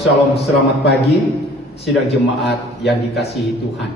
Shalom, selamat pagi sidang jemaat yang dikasihi Tuhan.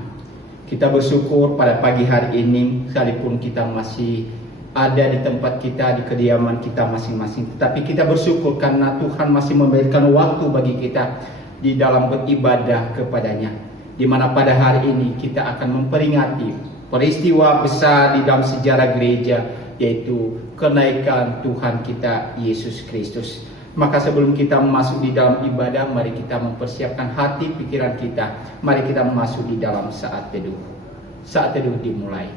Kita bersyukur pada pagi hari ini, sekalipun kita masih ada di tempat kita, di kediaman kita masing-masing, tetapi kita bersyukur karena Tuhan masih memberikan waktu bagi kita di dalam beribadah kepadanya, di mana pada hari ini kita akan memperingati peristiwa besar di dalam sejarah gereja, yaitu kenaikan Tuhan kita Yesus Kristus. Maka sebelum kita masuk di dalam ibadah, mari kita mempersiapkan hati pikiran kita. Mari kita masuk di dalam saat teduh. Saat teduh dimulai.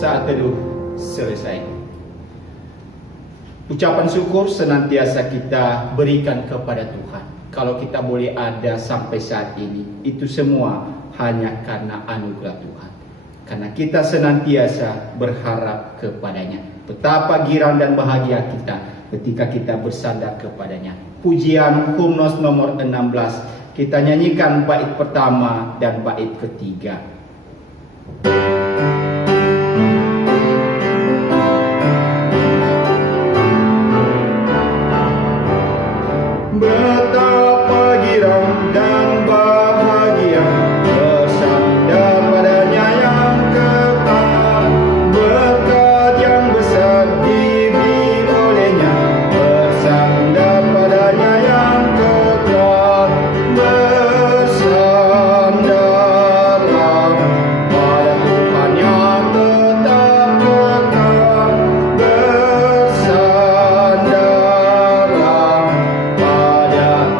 Saat teduh selesai. Ucapan syukur senantiasa kita berikan kepada Tuhan. Kalau kita boleh ada sampai saat ini, itu semua hanya karena anugerah Tuhan. Karena kita senantiasa berharap kepadanya. Betapa girang dan bahagia kita ketika kita bersandar kepadanya. Pujian Hymnos nomor 16. Kita nyanyikan bait pertama dan bait ketiga. Betapa girang dan bahagia bersandar padanya yang kekal, berkat yang besar diberi olehnya, bersandar padanya yang kekal. Bersandarlah pada Tuhan yang tetap kekal, bersandarlah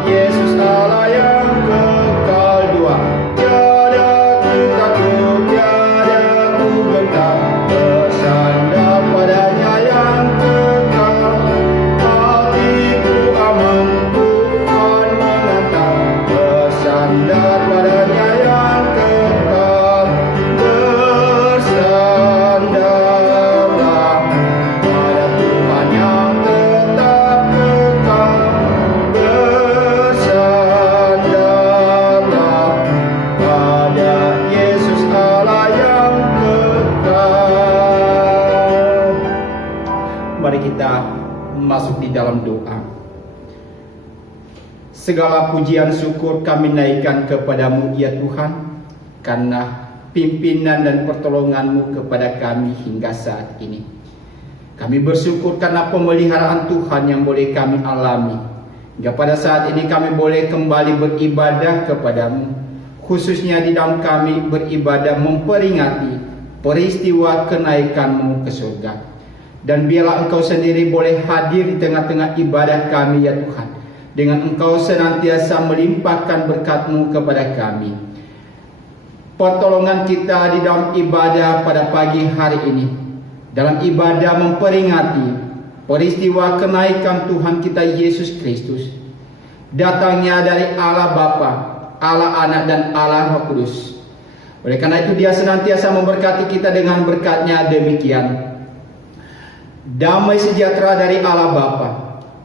Yesus Allah yang kekal. Dua, tiada ku takut, tiada ku gentar, bersandar padanya yang kekal. Hatiku aman, Tuhan mengantar, bersandar padanya yang kekal. Bersandarlah pada Tuhan yang tetap kekal, bersandarlah pada Yesus Allah yang kekal. Mari kita masuk di dalam doa. Segala pujian syukur kami naikkan kepadamu ya Tuhan, karena pimpinan dan pertolongan-Mu kepada kami hingga saat ini. Kami bersyukur karena pemeliharaan Tuhan yang boleh kami alami. Hingga pada saat ini kami boleh kembali beribadah kepadamu, khususnya di dalam kami beribadah memperingati peristiwa kenaikan-Mu ke surga. Dan biarlah Engkau sendiri boleh hadir di tengah-tengah ibadah kami ya Tuhan, dengan Engkau senantiasa melimpahkan berkat-Mu kepada kami. Pertolongan kita di dalam ibadah pada pagi hari ini, dalam ibadah memperingati peristiwa kenaikan Tuhan kita Yesus Kristus, datangnya dari Allah Bapa, Allah Anak dan Allah Roh Kudus. Oleh karena itu Dia senantiasa memberkati kita dengan berkat-Nya demikian. Damai sejahtera dari Allah Bapa,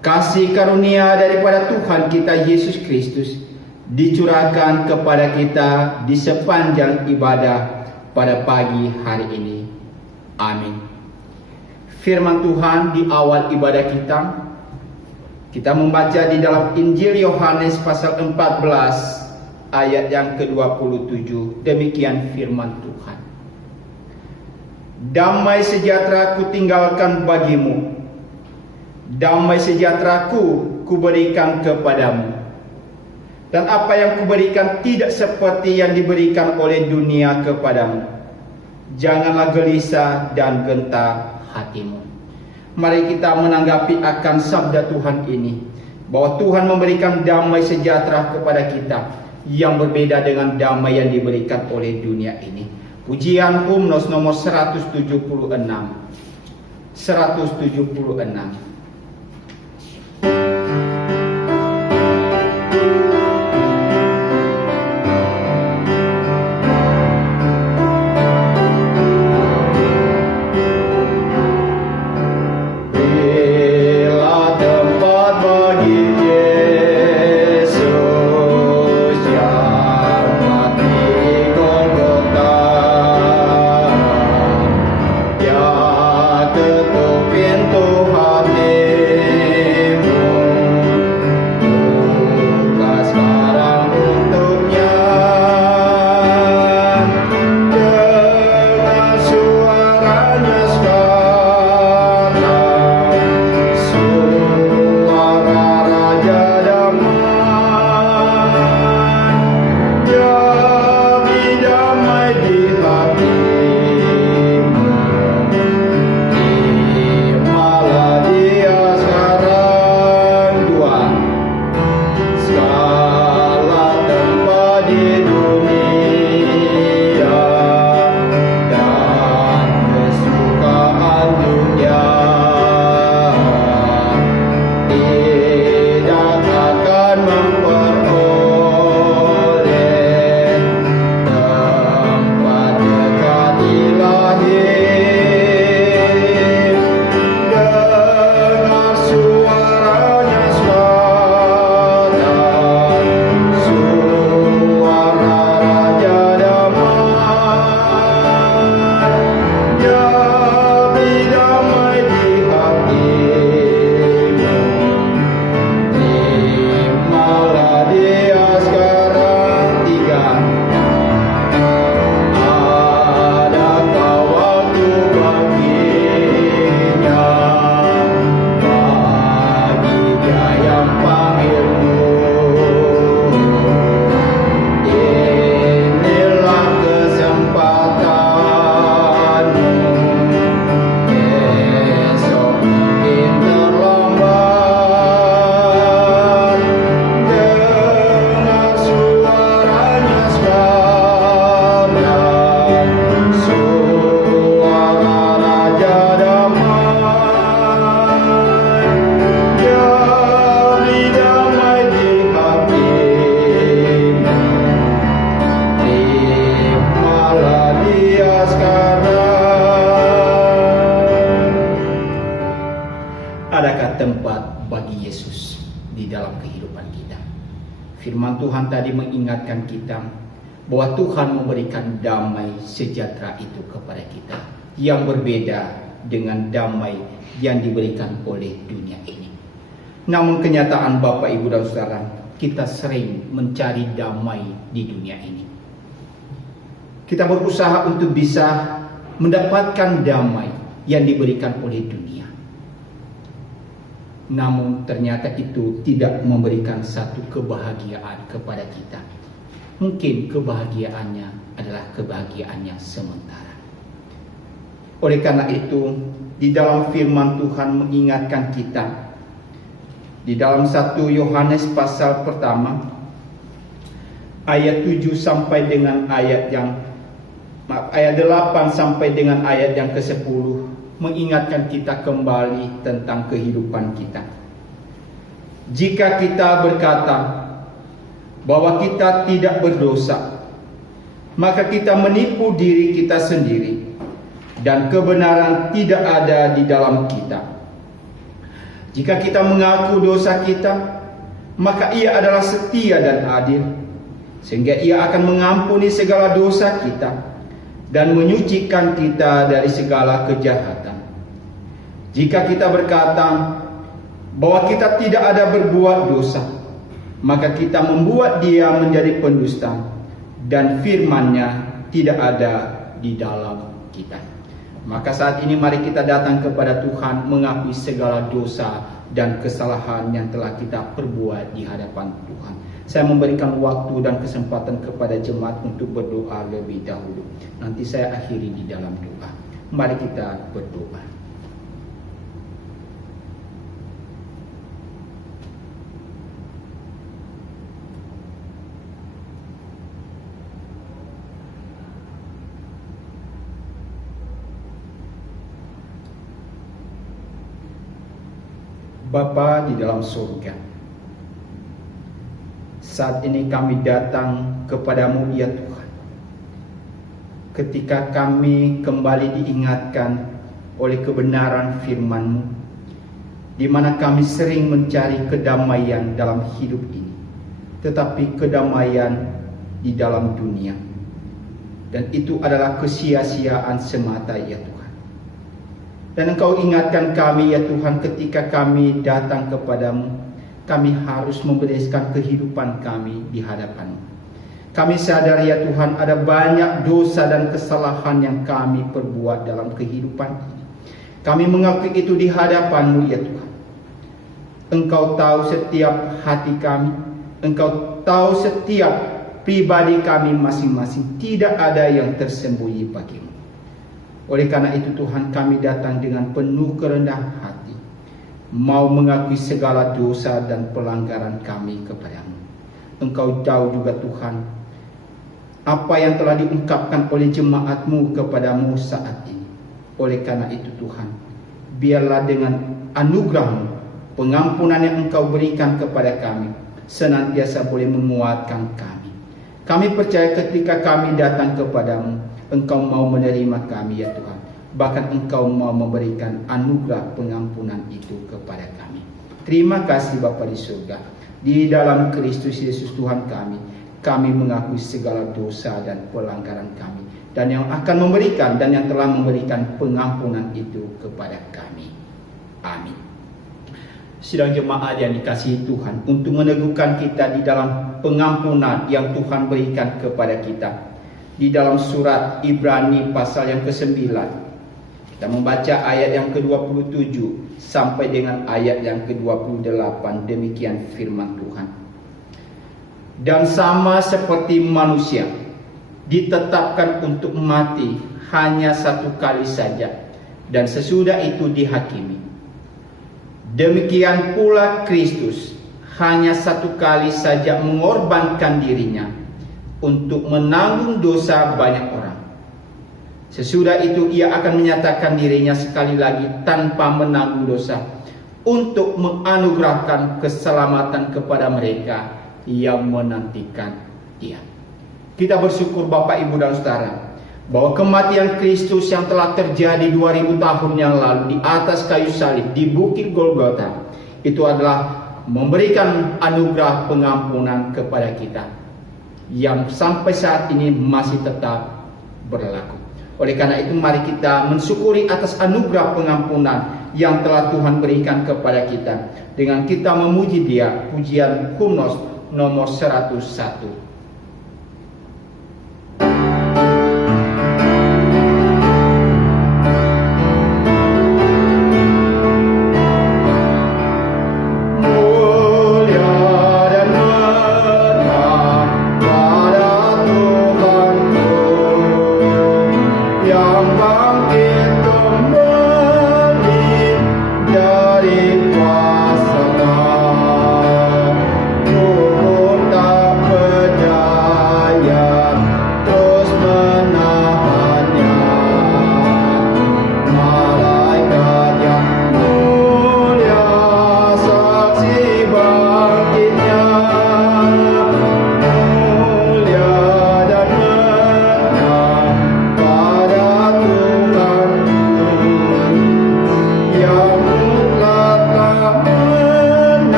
kasih karunia daripada Tuhan kita Yesus Kristus dicurahkan kepada kita di sepanjang ibadah pada pagi hari ini. Amin. Firman Tuhan di awal ibadah kita membaca di dalam Injil Yohanes pasal 14 ayat yang ke-27. Demikian firman Tuhan. Damai sejahtera ku tinggalkan bagimu, damai sejahtera ku berikan kepadamu. Dan apa yang kuberikan tidak seperti yang diberikan oleh dunia kepadamu. Janganlah gelisah dan gentar hatimu. Mari kita menanggapi akan sabda Tuhan ini, bahwa Tuhan memberikan damai sejahtera kepada kita yang berbeda dengan damai yang diberikan oleh dunia ini. Pujian Hymnos nomor 176. 176. di dalam kehidupan kita. Firman Tuhan tadi mengingatkan kita bahwa Tuhan memberikan damai sejahtera itu kepada kita, yang berbeda dengan damai yang diberikan oleh dunia ini. Namun kenyataan Bapak, Ibu, dan Saudara, kita sering mencari damai di dunia ini. Kita berusaha untuk bisa mendapatkan damai yang diberikan oleh dunia. Namun ternyata itu tidak memberikan satu kebahagiaan kepada kita. Mungkin kebahagiaannya adalah kebahagiaan yang sementara. Oleh karena itu, di dalam firman Tuhan mengingatkan kita, di dalam 1 Yohanes pasal pertama, ayat 7 sampai dengan ayat 8 sampai dengan ayat yang ke-10, mengingatkan kita kembali tentang kehidupan kita. Jika kita berkata bahwa kita tidak berdosa, maka kita menipu diri kita sendiri, dan kebenaran tidak ada di dalam kita. Jika kita mengaku dosa kita, maka Ia adalah setia dan adil, sehingga Ia akan mengampuni segala dosa kita dan menyucikan kita dari segala kejahatan. Jika kita berkata bahwa kita tidak ada berbuat dosa, maka kita membuat Dia menjadi pendusta, dan firman-Nya tidak ada di dalam kita. Maka saat ini mari kita datang kepada Tuhan, mengakui segala dosa dan kesalahan yang telah kita perbuat di hadapan Tuhan. Saya memberikan waktu dan kesempatan kepada jemaat untuk berdoa lebih dahulu. Nanti saya akhiri di dalam doa. Mari kita berdoa. Bapa di dalam surga, saat ini kami datang kepadamu ya Tuhan, ketika kami kembali diingatkan oleh kebenaran firman-Mu, di mana kami sering mencari kedamaian dalam hidup ini, tetapi kedamaian di dalam dunia, dan itu adalah kesia-siaan semata ya Tuhan. Dan Engkau ingatkan kami ya Tuhan, ketika kami datang kepadamu, kami harus membereskan kehidupan kami di hadapan-Mu. Kami sadar ya Tuhan, ada banyak dosa dan kesalahan yang kami perbuat dalam kehidupan ini. Kami mengakui itu di hadapan-Mu ya Tuhan. Engkau tahu setiap hati kami, Engkau tahu setiap pribadi kami masing-masing. Tidak ada yang tersembunyi bagimu. Oleh karena itu Tuhan, kami datang dengan penuh kerendahan hati, mau mengakui segala dosa dan pelanggaran kami kepadamu. Engkau tahu juga Tuhan, apa yang telah diungkapkan oleh jemaat-Mu kepadamu saat ini. Oleh karena itu Tuhan, biarlah dengan anugerah-Mu, pengampunan yang Engkau berikan kepada kami, senantiasa boleh menguatkan kami. Kami percaya ketika kami datang kepadamu, Engkau mau menerima kami ya Tuhan. Bahkan Engkau mau memberikan anugerah pengampunan itu kepada kami. Terima kasih Bapa di surga. Di dalam Kristus Yesus Tuhan kami mengakui segala dosa dan pelanggaran kami, dan yang akan memberikan dan yang telah memberikan pengampunan itu kepada kami. Amin. Sidang jemaat yang dikasihi Tuhan, untuk meneguhkan kita di dalam pengampunan yang Tuhan berikan kepada kita, di dalam surat Ibrani pasal yang ke-9, kita membaca ayat yang ke-27 sampai dengan ayat yang ke-28. Demikian firman Tuhan. Dan sama seperti manusia ditetapkan untuk mati hanya satu kali saja, dan sesudah itu dihakimi, demikian pula Kristus hanya satu kali saja mengorbankan dirinya untuk menanggung dosa banyak orang. Sesudah itu Ia akan menyatakan dirinya sekali lagi tanpa menanggung dosa, untuk menganugerahkan keselamatan kepada mereka yang menantikan Dia. Kita bersyukur Bapak, Ibu, dan Saudara, bahwa kematian Kristus yang telah terjadi 2000 tahun yang lalu di atas kayu salib di Bukit Golgota, itu adalah memberikan anugerah pengampunan kepada kita yang sampai saat ini masih tetap berlaku. Oleh karena itu mari kita mensyukuri atas anugerah pengampunan yang telah Tuhan berikan kepada kita dengan kita memuji Dia. Pujian Hymnos nomor 101.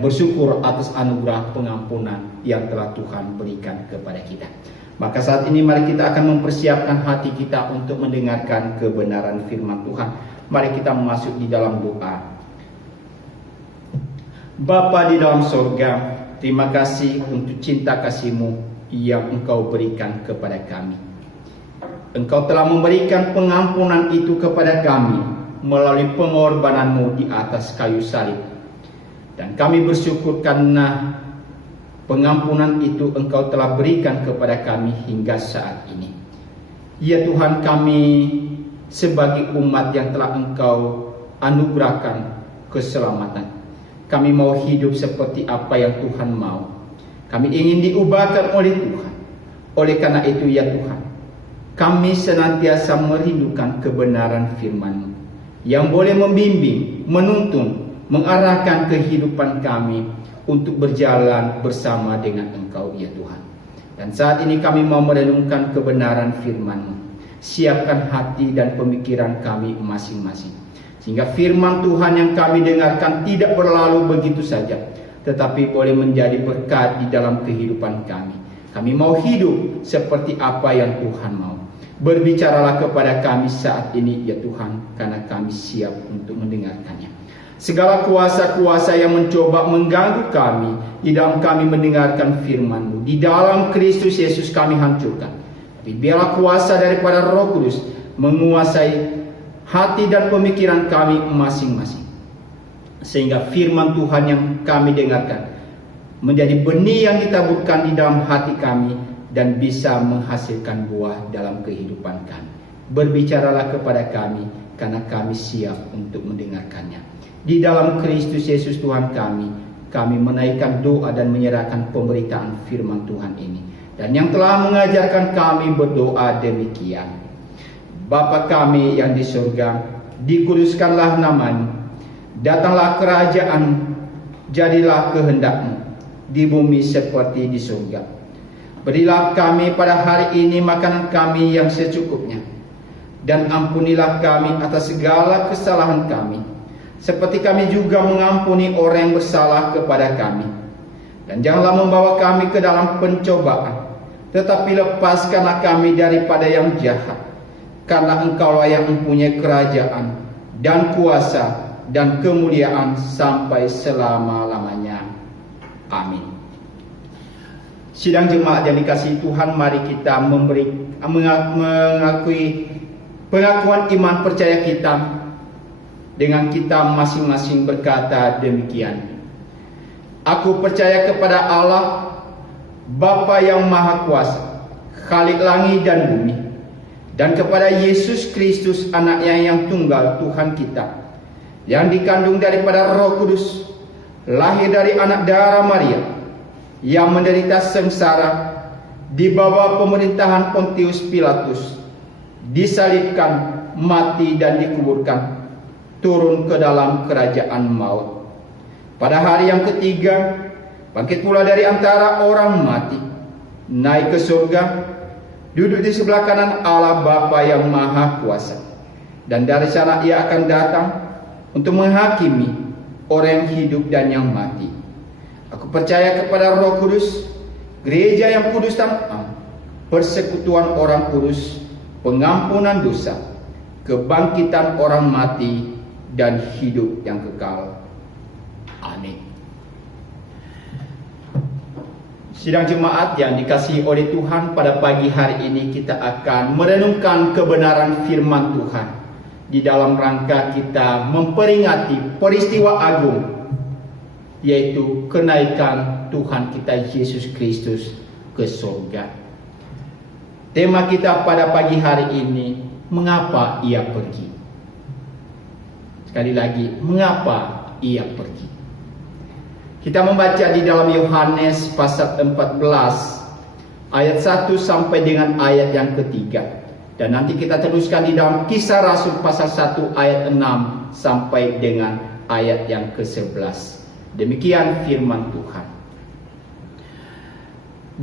Bersyukur atas anugerah pengampunan yang telah Tuhan berikan kepada kita. Maka saat ini mari kita akan mempersiapkan hati kita untuk mendengarkan kebenaran firman Tuhan. Mari kita masuk di dalam doa. Bapa di dalam sorga, terima kasih untuk cinta kasih-Mu yang Engkau berikan kepada kami. Engkau telah memberikan pengampunan itu kepada kami melalui pengorbanan-Mu di atas kayu salib. Dan kami bersyukur karena pengampunan itu Engkau telah berikan kepada kami hingga saat ini. Ya Tuhan, kami sebagai umat yang telah Engkau anugerahkan keselamatan, kami mau hidup seperti apa yang Tuhan mau. Kami ingin diubahkan oleh Tuhan. Oleh karena itu ya Tuhan, kami senantiasa merindukan kebenaran firman-Mu yang boleh membimbing, menuntun, mengarahkan kehidupan kami untuk berjalan bersama dengan Engkau ya Tuhan. Dan saat ini kami mau merenungkan kebenaran firman-Mu. Siapkan hati dan pemikiran kami masing-masing, sehingga firman Tuhan yang kami dengarkan tidak berlalu begitu saja, tetapi boleh menjadi berkat di dalam kehidupan kami. Kami mau hidup seperti apa yang Tuhan mau. Berbicaralah kepada kami saat ini ya Tuhan, karena kami siap untuk mendengarkannya. Segala kuasa-kuasa yang mencoba mengganggu kami di dalam kami mendengarkan firman-Mu, di dalam Kristus Yesus kami hancurkan. Tapi biarlah kuasa daripada Roh Kudus menguasai hati dan pemikiran kami masing-masing, sehingga firman Tuhan yang kami dengarkan menjadi benih yang ditaburkan di dalam hati kami dan bisa menghasilkan buah dalam kehidupan kami. Berbicaralah kepada kami, karena kami siap untuk mendengarkannya. Di dalam Kristus Yesus Tuhan kami menaikkan doa dan menyerahkan pemberitaan firman Tuhan ini. Dan yang telah mengajarkan kami berdoa demikian. Bapa kami yang di surga, dikuduskanlah nama-Mu. Datanglah kerajaan, jadilah kehendak-Mu di bumi seperti di surga. Berilah kami pada hari ini makanan kami yang secukupnya. Dan ampunilah kami atas segala kesalahan kami, seperti kami juga mengampuni orang yang bersalah kepada kami. Dan janganlah membawa kami ke dalam pencobaan, tetapi lepaskanlah kami daripada yang jahat. Karena Engkaulah yang mempunyai kerajaan dan kuasa dan kemuliaan sampai selama-lamanya. Amin. Sidang jemaat yang dikasihi Tuhan, mari kita mengakui pengakuan iman percaya kita dengan kita masing-masing berkata demikian. Aku percaya kepada Allah, Bapa yang Maha Kuasa, Khalik langit dan bumi, dan kepada Yesus Kristus, Anaknya yang tunggal, Tuhan kita, yang dikandung daripada Roh Kudus, lahir dari anak darah Maria, yang menderita sengsara di bawah pemerintahan Pontius Pilatus, disalibkan, mati dan dikuburkan, turun ke dalam kerajaan maut. Pada hari yang ketiga, bangkit pula dari antara orang mati, naik ke surga, duduk di sebelah kanan Allah Bapa yang Maha Kuasa. Dan dari sana Ia akan datang untuk menghakimi orang yang hidup dan yang mati. Aku percaya kepada Roh Kudus, gereja yang kudus dan am, persekutuan orang kudus, pengampunan dosa, kebangkitan orang mati, dan hidup yang kekal. Amin. Sidang jemaat yang dikasihi oleh Tuhan, pada pagi hari ini kita akan merenungkan kebenaran firman Tuhan di dalam rangka kita memperingati peristiwa agung, yaitu kenaikan Tuhan kita Yesus Kristus ke surga. Tema kita pada pagi hari ini, mengapa Ia pergi? Sekali lagi, mengapa Ia pergi? Kita membaca di dalam Yohanes pasal 14 ayat 1 sampai dengan ayat yang ketiga. Dan nanti kita teruskan di dalam Kisah Rasul pasal 1 ayat 6 sampai dengan ayat yang ke-11. Demikian firman Tuhan.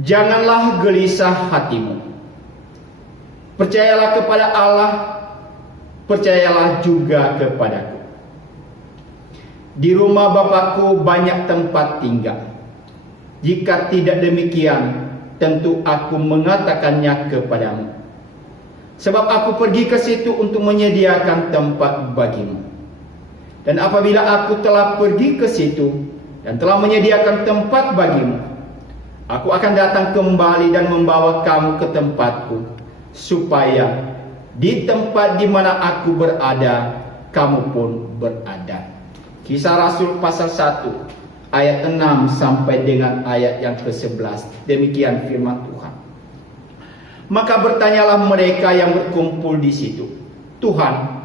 Janganlah gelisah hatimu. Percayalah kepada Allah, percayalah juga kepadaku. Di rumah Bapakku banyak tempat tinggal. Jika tidak demikian, tentu aku mengatakannya kepadamu. Sebab aku pergi ke situ untuk menyediakan tempat bagimu. Dan apabila aku telah pergi ke situ dan telah menyediakan tempat bagimu, aku akan datang kembali dan membawa kamu ke tempatku, supaya di tempat di mana aku berada, kamu pun berada. Kisah Rasul pasal 1 ayat 6 sampai dengan ayat yang ke-11. Demikian firman Tuhan. Maka bertanyalah mereka yang berkumpul di situ, Tuhan,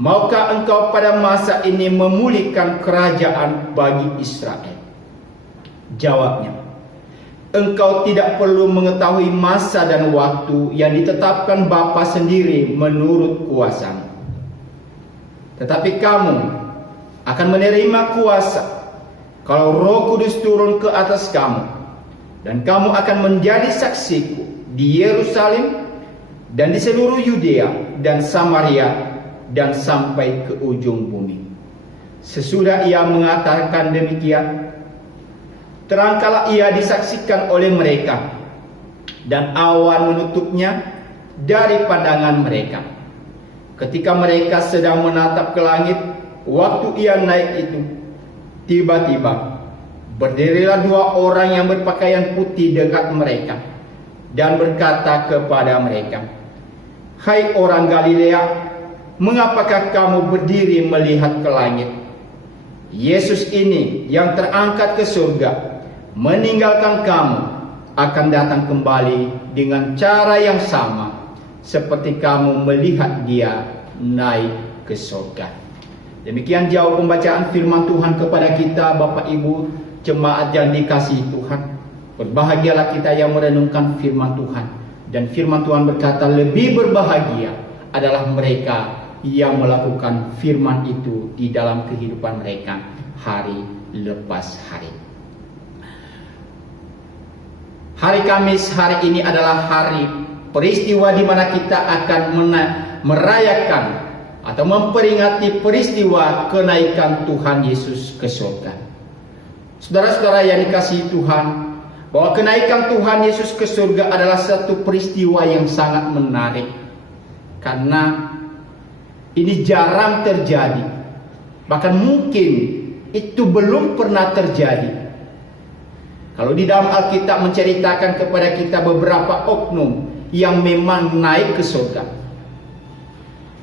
maukah Engkau pada masa ini memulihkan kerajaan bagi Israel? Jawabnya, Engkau tidak perlu mengetahui masa dan waktu yang ditetapkan Bapa sendiri menurut kuasa-Mu. Tetapi kamu akan menerima kuasa kalau Roh Kudus turun ke atas kamu, dan kamu akan menjadi saksiku di Yerusalem dan di seluruh Yudea dan Samaria dan sampai ke ujung bumi. Sesudah Ia mengatakan demikian, terangkala Ia disaksikan oleh mereka, dan awan menutupnya dari pandangan mereka. Ketika mereka sedang menatap ke langit, waktu Ia naik itu, tiba-tiba berdirilah dua orang yang berpakaian putih dekat mereka, dan berkata kepada mereka, Hai orang Galilea, mengapakah kamu berdiri melihat ke langit? Yesus ini yang terangkat ke surga, meninggalkan kamu, akan datang kembali dengan cara yang sama, seperti kamu melihat Dia naik ke surga. Demikian jauh pembacaan firman Tuhan kepada kita, Bapak Ibu, jemaat yang dikasihi Tuhan. Berbahagialah kita yang merenungkan firman Tuhan. Dan firman Tuhan berkata, lebih berbahagia adalah mereka yang melakukan firman itu di dalam kehidupan mereka hari lepas hari. Hari Kamis hari ini adalah hari peristiwa di mana kita akan merayakan atau memperingati peristiwa kenaikan Tuhan Yesus ke surga. Saudara-saudara yang dikasihi Tuhan, bahwa kenaikan Tuhan Yesus ke surga adalah satu peristiwa yang sangat menarik, karena ini jarang terjadi. Bahkan mungkin itu belum pernah terjadi. Kalau di dalam Alkitab menceritakan kepada kita beberapa oknum yang memang naik ke surga.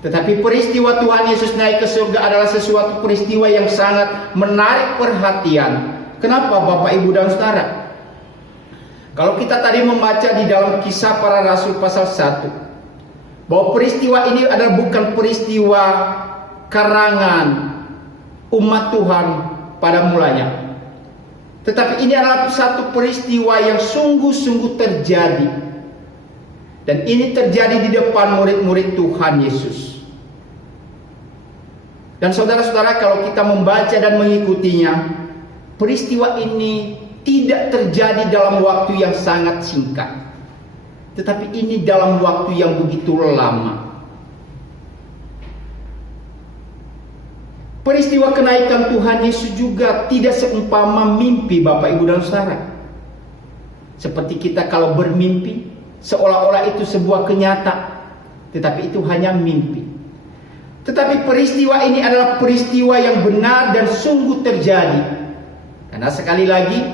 Tetapi peristiwa Tuhan Yesus naik ke surga adalah sesuatu peristiwa yang sangat menarik perhatian. Kenapa Bapak, Ibu, dan Saudara? Kalau kita tadi membaca di dalam Kisah Para Rasul pasal 1, bahwa peristiwa ini adalah bukan peristiwa karangan umat Tuhan pada mulanya. Tetapi ini adalah satu peristiwa yang sungguh-sungguh terjadi. Dan ini terjadi di depan murid-murid Tuhan Yesus. Dan saudara-saudara, kalau kita membaca dan mengikutinya, peristiwa ini tidak terjadi dalam waktu yang sangat singkat. Tetapi ini dalam waktu yang begitu lama. Peristiwa kenaikan Tuhan Yesus juga tidak seumpama mimpi Bapak, Ibu, dan Saudara. Seperti kita kalau bermimpi, seolah-olah itu sebuah kenyataan, tetapi itu hanya mimpi. Tetapi peristiwa ini adalah peristiwa yang benar dan sungguh terjadi. Karena sekali lagi,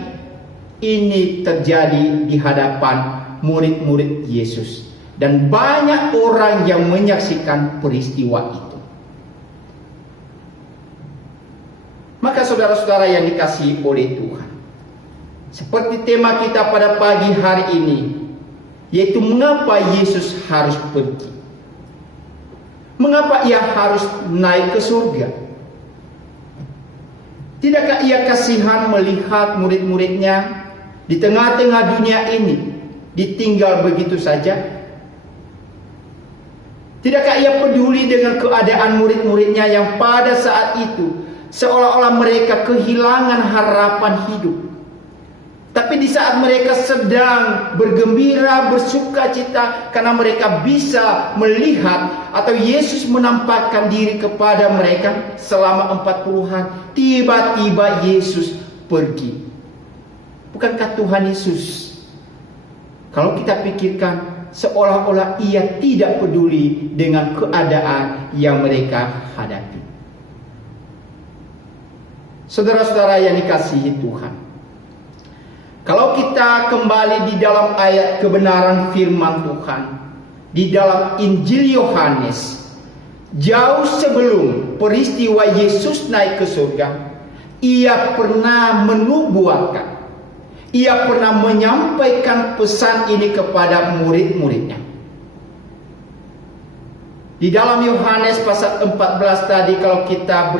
ini terjadi di hadapan murid-murid Yesus. Dan banyak orang yang menyaksikan peristiwa itu. Maka saudara-saudara yang dikasihi oleh Tuhan, seperti tema kita pada pagi hari ini, yaitu mengapa Yesus harus pergi? Mengapa ia harus naik ke surga? Tidakkah ia kasihan melihat murid-muridnya di tengah-tengah dunia ini ditinggal begitu saja? Tidakkah ia peduli dengan keadaan murid-muridnya yang pada saat itu seolah-olah mereka kehilangan harapan hidup? Tapi di saat mereka sedang bergembira, bersukacita karena mereka bisa melihat atau Yesus menampakkan diri kepada mereka selama 40 hari, tiba-tiba Yesus pergi. Bukankah Tuhan Yesus, kalau kita pikirkan, seolah-olah ia tidak peduli dengan keadaan yang mereka hadapi? Saudara-saudara yang dikasihi Tuhan, kalau kita kembali di dalam ayat kebenaran firman Tuhan, di dalam Injil Yohanes, jauh sebelum peristiwa Yesus naik ke surga, ia pernah menubuatkan, ia pernah menyampaikan pesan ini kepada murid-muridnya. Di dalam Yohanes pasal 14 tadi, kalau kita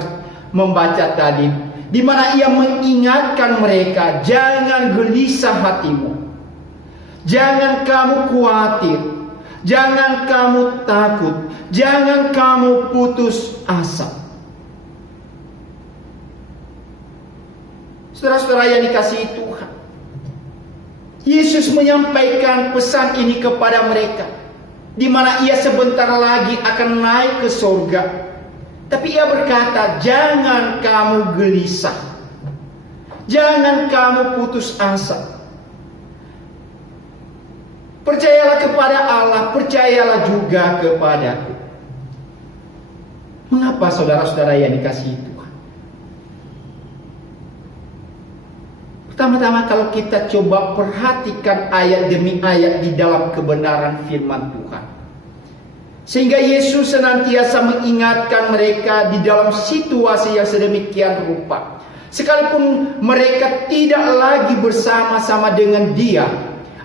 membaca tadi, di mana ia mengingatkan mereka, jangan gelisah hatimu, jangan kamu khawatir, jangan kamu takut, jangan kamu putus asa. Saudara-saudara yang dikasihi Tuhan, Yesus menyampaikan pesan ini kepada mereka, di mana ia sebentar lagi akan naik ke surga. Tapi ia berkata, jangan kamu gelisah, jangan kamu putus asa. Percayalah kepada Allah, percayalah juga kepadaku. Mengapa saudara-saudara yang dikasihi Tuhan? Pertama-tama, kalau kita coba perhatikan ayat demi ayat di dalam kebenaran firman Tuhan, sehingga Yesus senantiasa mengingatkan mereka di dalam situasi yang sedemikian rupa. Sekalipun mereka tidak lagi bersama-sama dengan Dia,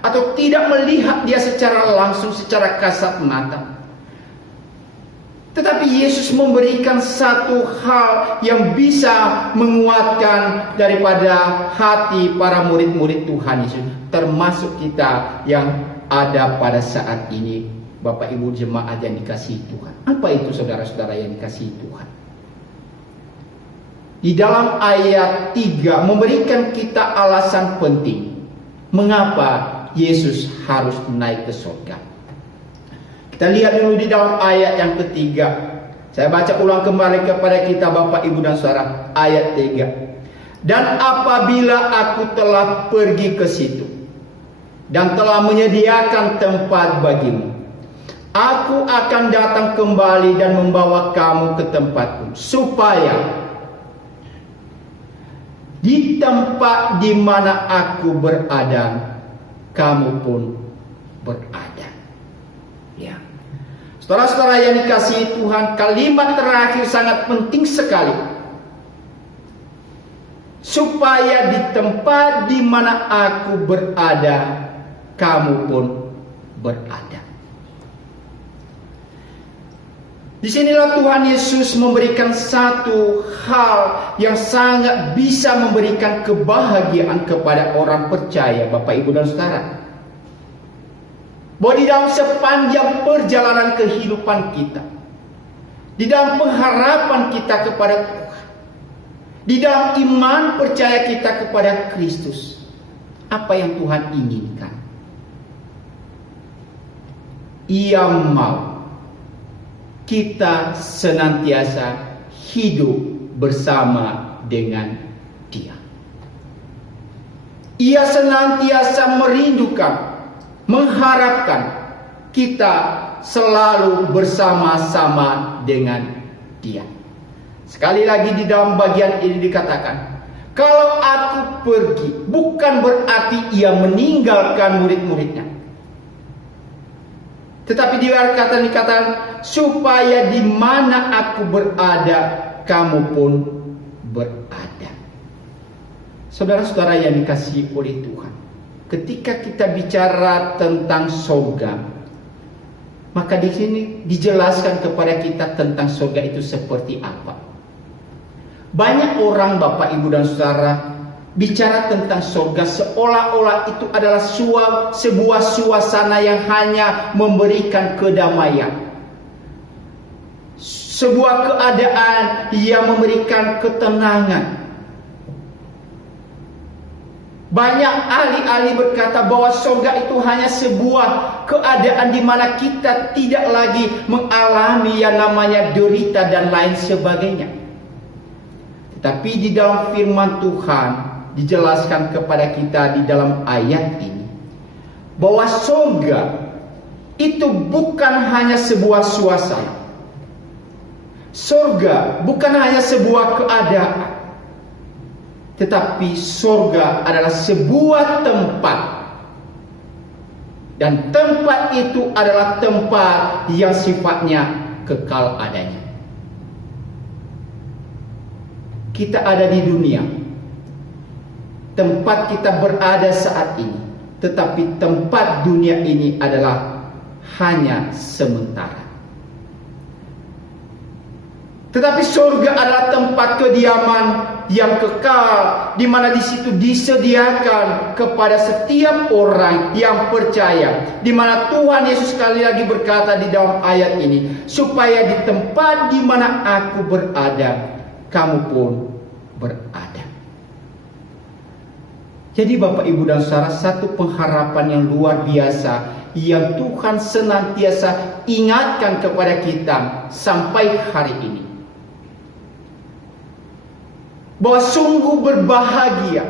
atau tidak melihat Dia secara langsung, secara kasat mata, tetapi Yesus memberikan satu hal yang bisa menguatkan daripada hati para murid-murid Tuhan Yesus, termasuk kita yang ada pada saat ini, Bapak Ibu jemaat yang dikasihi Tuhan. Apa itu saudara-saudara yang dikasihi Tuhan? Di dalam ayat 3 memberikan kita alasan penting mengapa Yesus harus naik ke surga. Kita lihat dulu di dalam ayat yang ketiga. Saya baca ulang kembali kepada kita Bapak Ibu dan Saudara, ayat 3. Dan apabila aku telah pergi ke situ dan telah menyediakan tempat bagimu, aku akan datang kembali dan membawa kamu ke tempatku, supaya Di tempat di mana aku berada, kamu pun berada. Ya. Saudara-saudara yang dikasihi Tuhan, kalimat terakhir sangat penting sekali. Supaya di tempat di mana aku berada, kamu pun berada. Disinilah Tuhan Yesus memberikan satu hal yang sangat bisa memberikan kebahagiaan kepada orang percaya, Bapak, Ibu, dan Saudara. Bahwa di dalam sepanjang perjalanan kehidupan kita, di dalam pengharapan kita kepada Tuhan, di dalam iman percaya kita kepada Kristus, apa yang Tuhan inginkan? Ia mau kita senantiasa hidup bersama dengan Dia. Ia senantiasa merindukan, mengharapkan kita selalu bersama-sama dengan Dia. Sekali lagi di dalam bagian ini dikatakan, kalau aku pergi, bukan berarti Ia meninggalkan murid-muridnya. Tetapi dikatakan supaya di mana aku berada, kamu pun berada. Saudara-saudara yang dikasihi oleh Tuhan, ketika kita bicara tentang surga, maka di sini dijelaskan kepada kita tentang surga itu seperti apa. Banyak orang, Bapak, Ibu, dan Saudara, bicara tentang surga seolah-olah itu adalah sebuah suasana yang hanya memberikan kedamaian, sebuah keadaan yang memberikan ketenangan. Banyak ahli-ahli berkata bahwa surga itu hanya sebuah keadaan di mana kita tidak lagi mengalami yang namanya derita dan lain sebagainya. Tetapi di dalam firman Tuhan dijelaskan kepada kita di dalam ayat ini bahwa surga itu bukan hanya sebuah suasana. Surga bukan hanya sebuah keadaan, tetapi surga adalah sebuah tempat. Dan tempat itu adalah tempat yang sifatnya kekal adanya. Kita ada di dunia, tempat kita berada saat ini, tetapi tempat dunia ini adalah hanya sementara. Tetapi surga adalah tempat kediaman yang kekal, di mana di situ disediakan kepada setiap orang yang percaya, di mana Tuhan Yesus sekali lagi berkata di dalam ayat ini, supaya di tempat di mana aku berada, kamu pun berada. Jadi Bapak, Ibu, dan Saudara, satu pengharapan yang luar biasa yang Tuhan senantiasa ingatkan kepada kita sampai hari ini, bahwa sungguh berbahagia,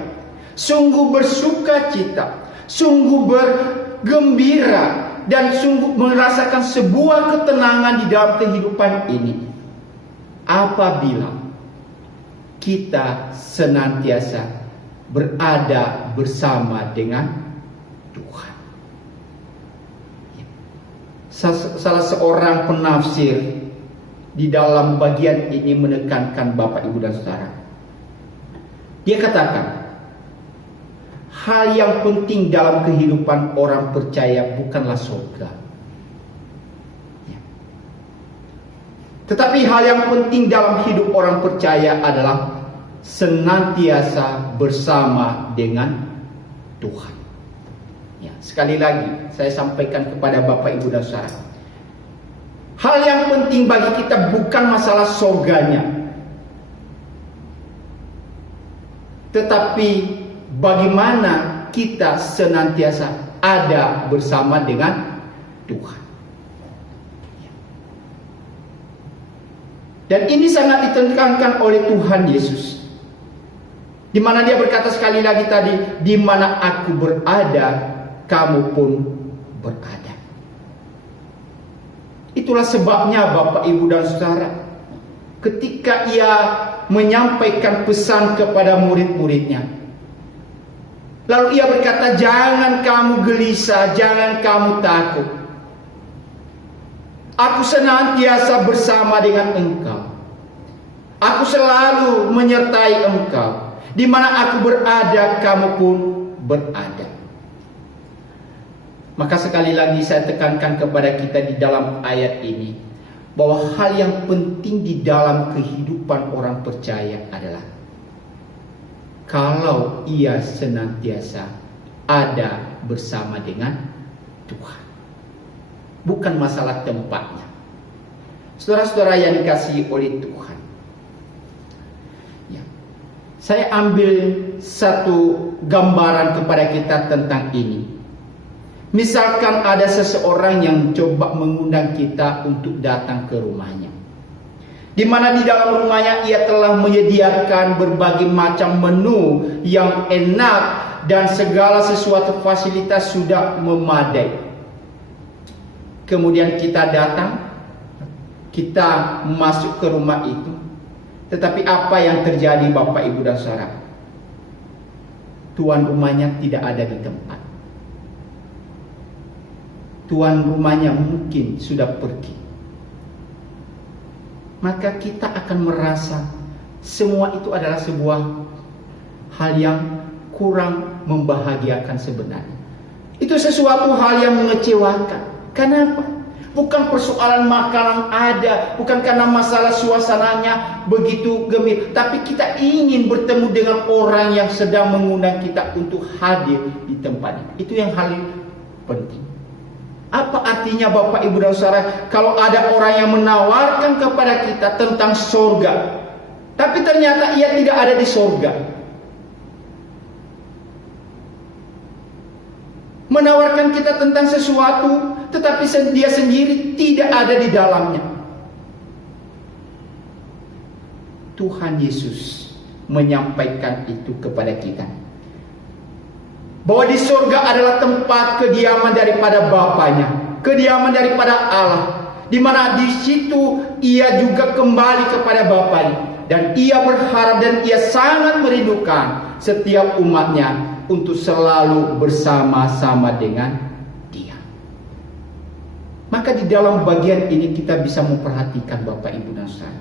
sungguh bersuka cita, sungguh bergembira, dan sungguh merasakan sebuah ketenangan di dalam kehidupan ini apabila kita senantiasa berada bersama dengan Tuhan. Salah seorang penafsir di dalam bagian ini menekankan, Bapak, Ibu, dan Saudara, dia katakan, hal yang penting dalam kehidupan orang percaya bukanlah surga, tetapi hal yang penting dalam hidup orang percaya adalah senantiasa bersama dengan Tuhan. Ya, sekali lagi saya sampaikan kepada Bapak, Ibu, dan Saudara, hal yang penting bagi kita bukan masalah surganya, tetapi bagaimana kita senantiasa ada bersama dengan Tuhan. Dan ini sangat ditekankan oleh Tuhan Yesus, di mana Dia berkata sekali lagi tadi, di mana aku berada, kamu pun berada. Itulah sebabnya Bapak, Ibu, dan Saudara, ketika Ia menyampaikan pesan kepada murid-muridnya. Lalu ia berkata, jangan kamu gelisah, jangan kamu takut. Aku senantiasa bersama dengan engkau. Aku selalu menyertai engkau. Di mana aku berada, kamu pun berada. Maka sekali lagi saya tekankan kepada kita di dalam ayat ini, bahwa hal yang penting di dalam kehidupan orang percaya adalah kalau ia senantiasa ada bersama dengan Tuhan. Bukan masalah tempatnya. Saudara-saudara yang dikasihi oleh Tuhan, ya, saya ambil satu gambaran kepada kita tentang ini. Misalkan ada seseorang yang coba mengundang kita untuk datang ke rumahnya, di mana di dalam rumahnya ia telah menyediakan berbagai macam menu yang enak dan segala sesuatu fasilitas sudah memadai. Kemudian kita datang, kita masuk ke rumah itu, tetapi apa yang terjadi Bapak Ibu dan Saudara? Tuan rumahnya tidak ada di tempat. Tuan rumahnya mungkin sudah pergi. Maka kita akan merasa semua itu adalah sebuah hal yang kurang membahagiakan sebenarnya. Itu sesuatu hal yang mengecewakan. Kenapa? Bukan persoalan makanan ada, bukan karena masalah suasananya begitu gembira, tapi kita ingin bertemu dengan orang yang sedang mengundang kita untuk hadir di tempat ini. Itu yang hal yang penting. Apa artinya Bapak Ibu dan Saudara kalau ada orang yang menawarkan kepada kita tentang surga, tapi ternyata ia tidak ada di surga? Menawarkan kita tentang sesuatu, tetapi dia sendiri tidak ada di dalamnya. Tuhan Yesus menyampaikan itu kepada kita, bahwa di surga adalah tempat kediaman daripada Bapanya, kediaman daripada Allah, di mana di situ ia juga kembali kepada Bapanya, dan ia berharap dan ia sangat merindukan setiap umatnya untuk selalu bersama-sama dengan Dia. Maka di dalam bagian ini kita bisa memperhatikan Bapak Ibu dan Saudara,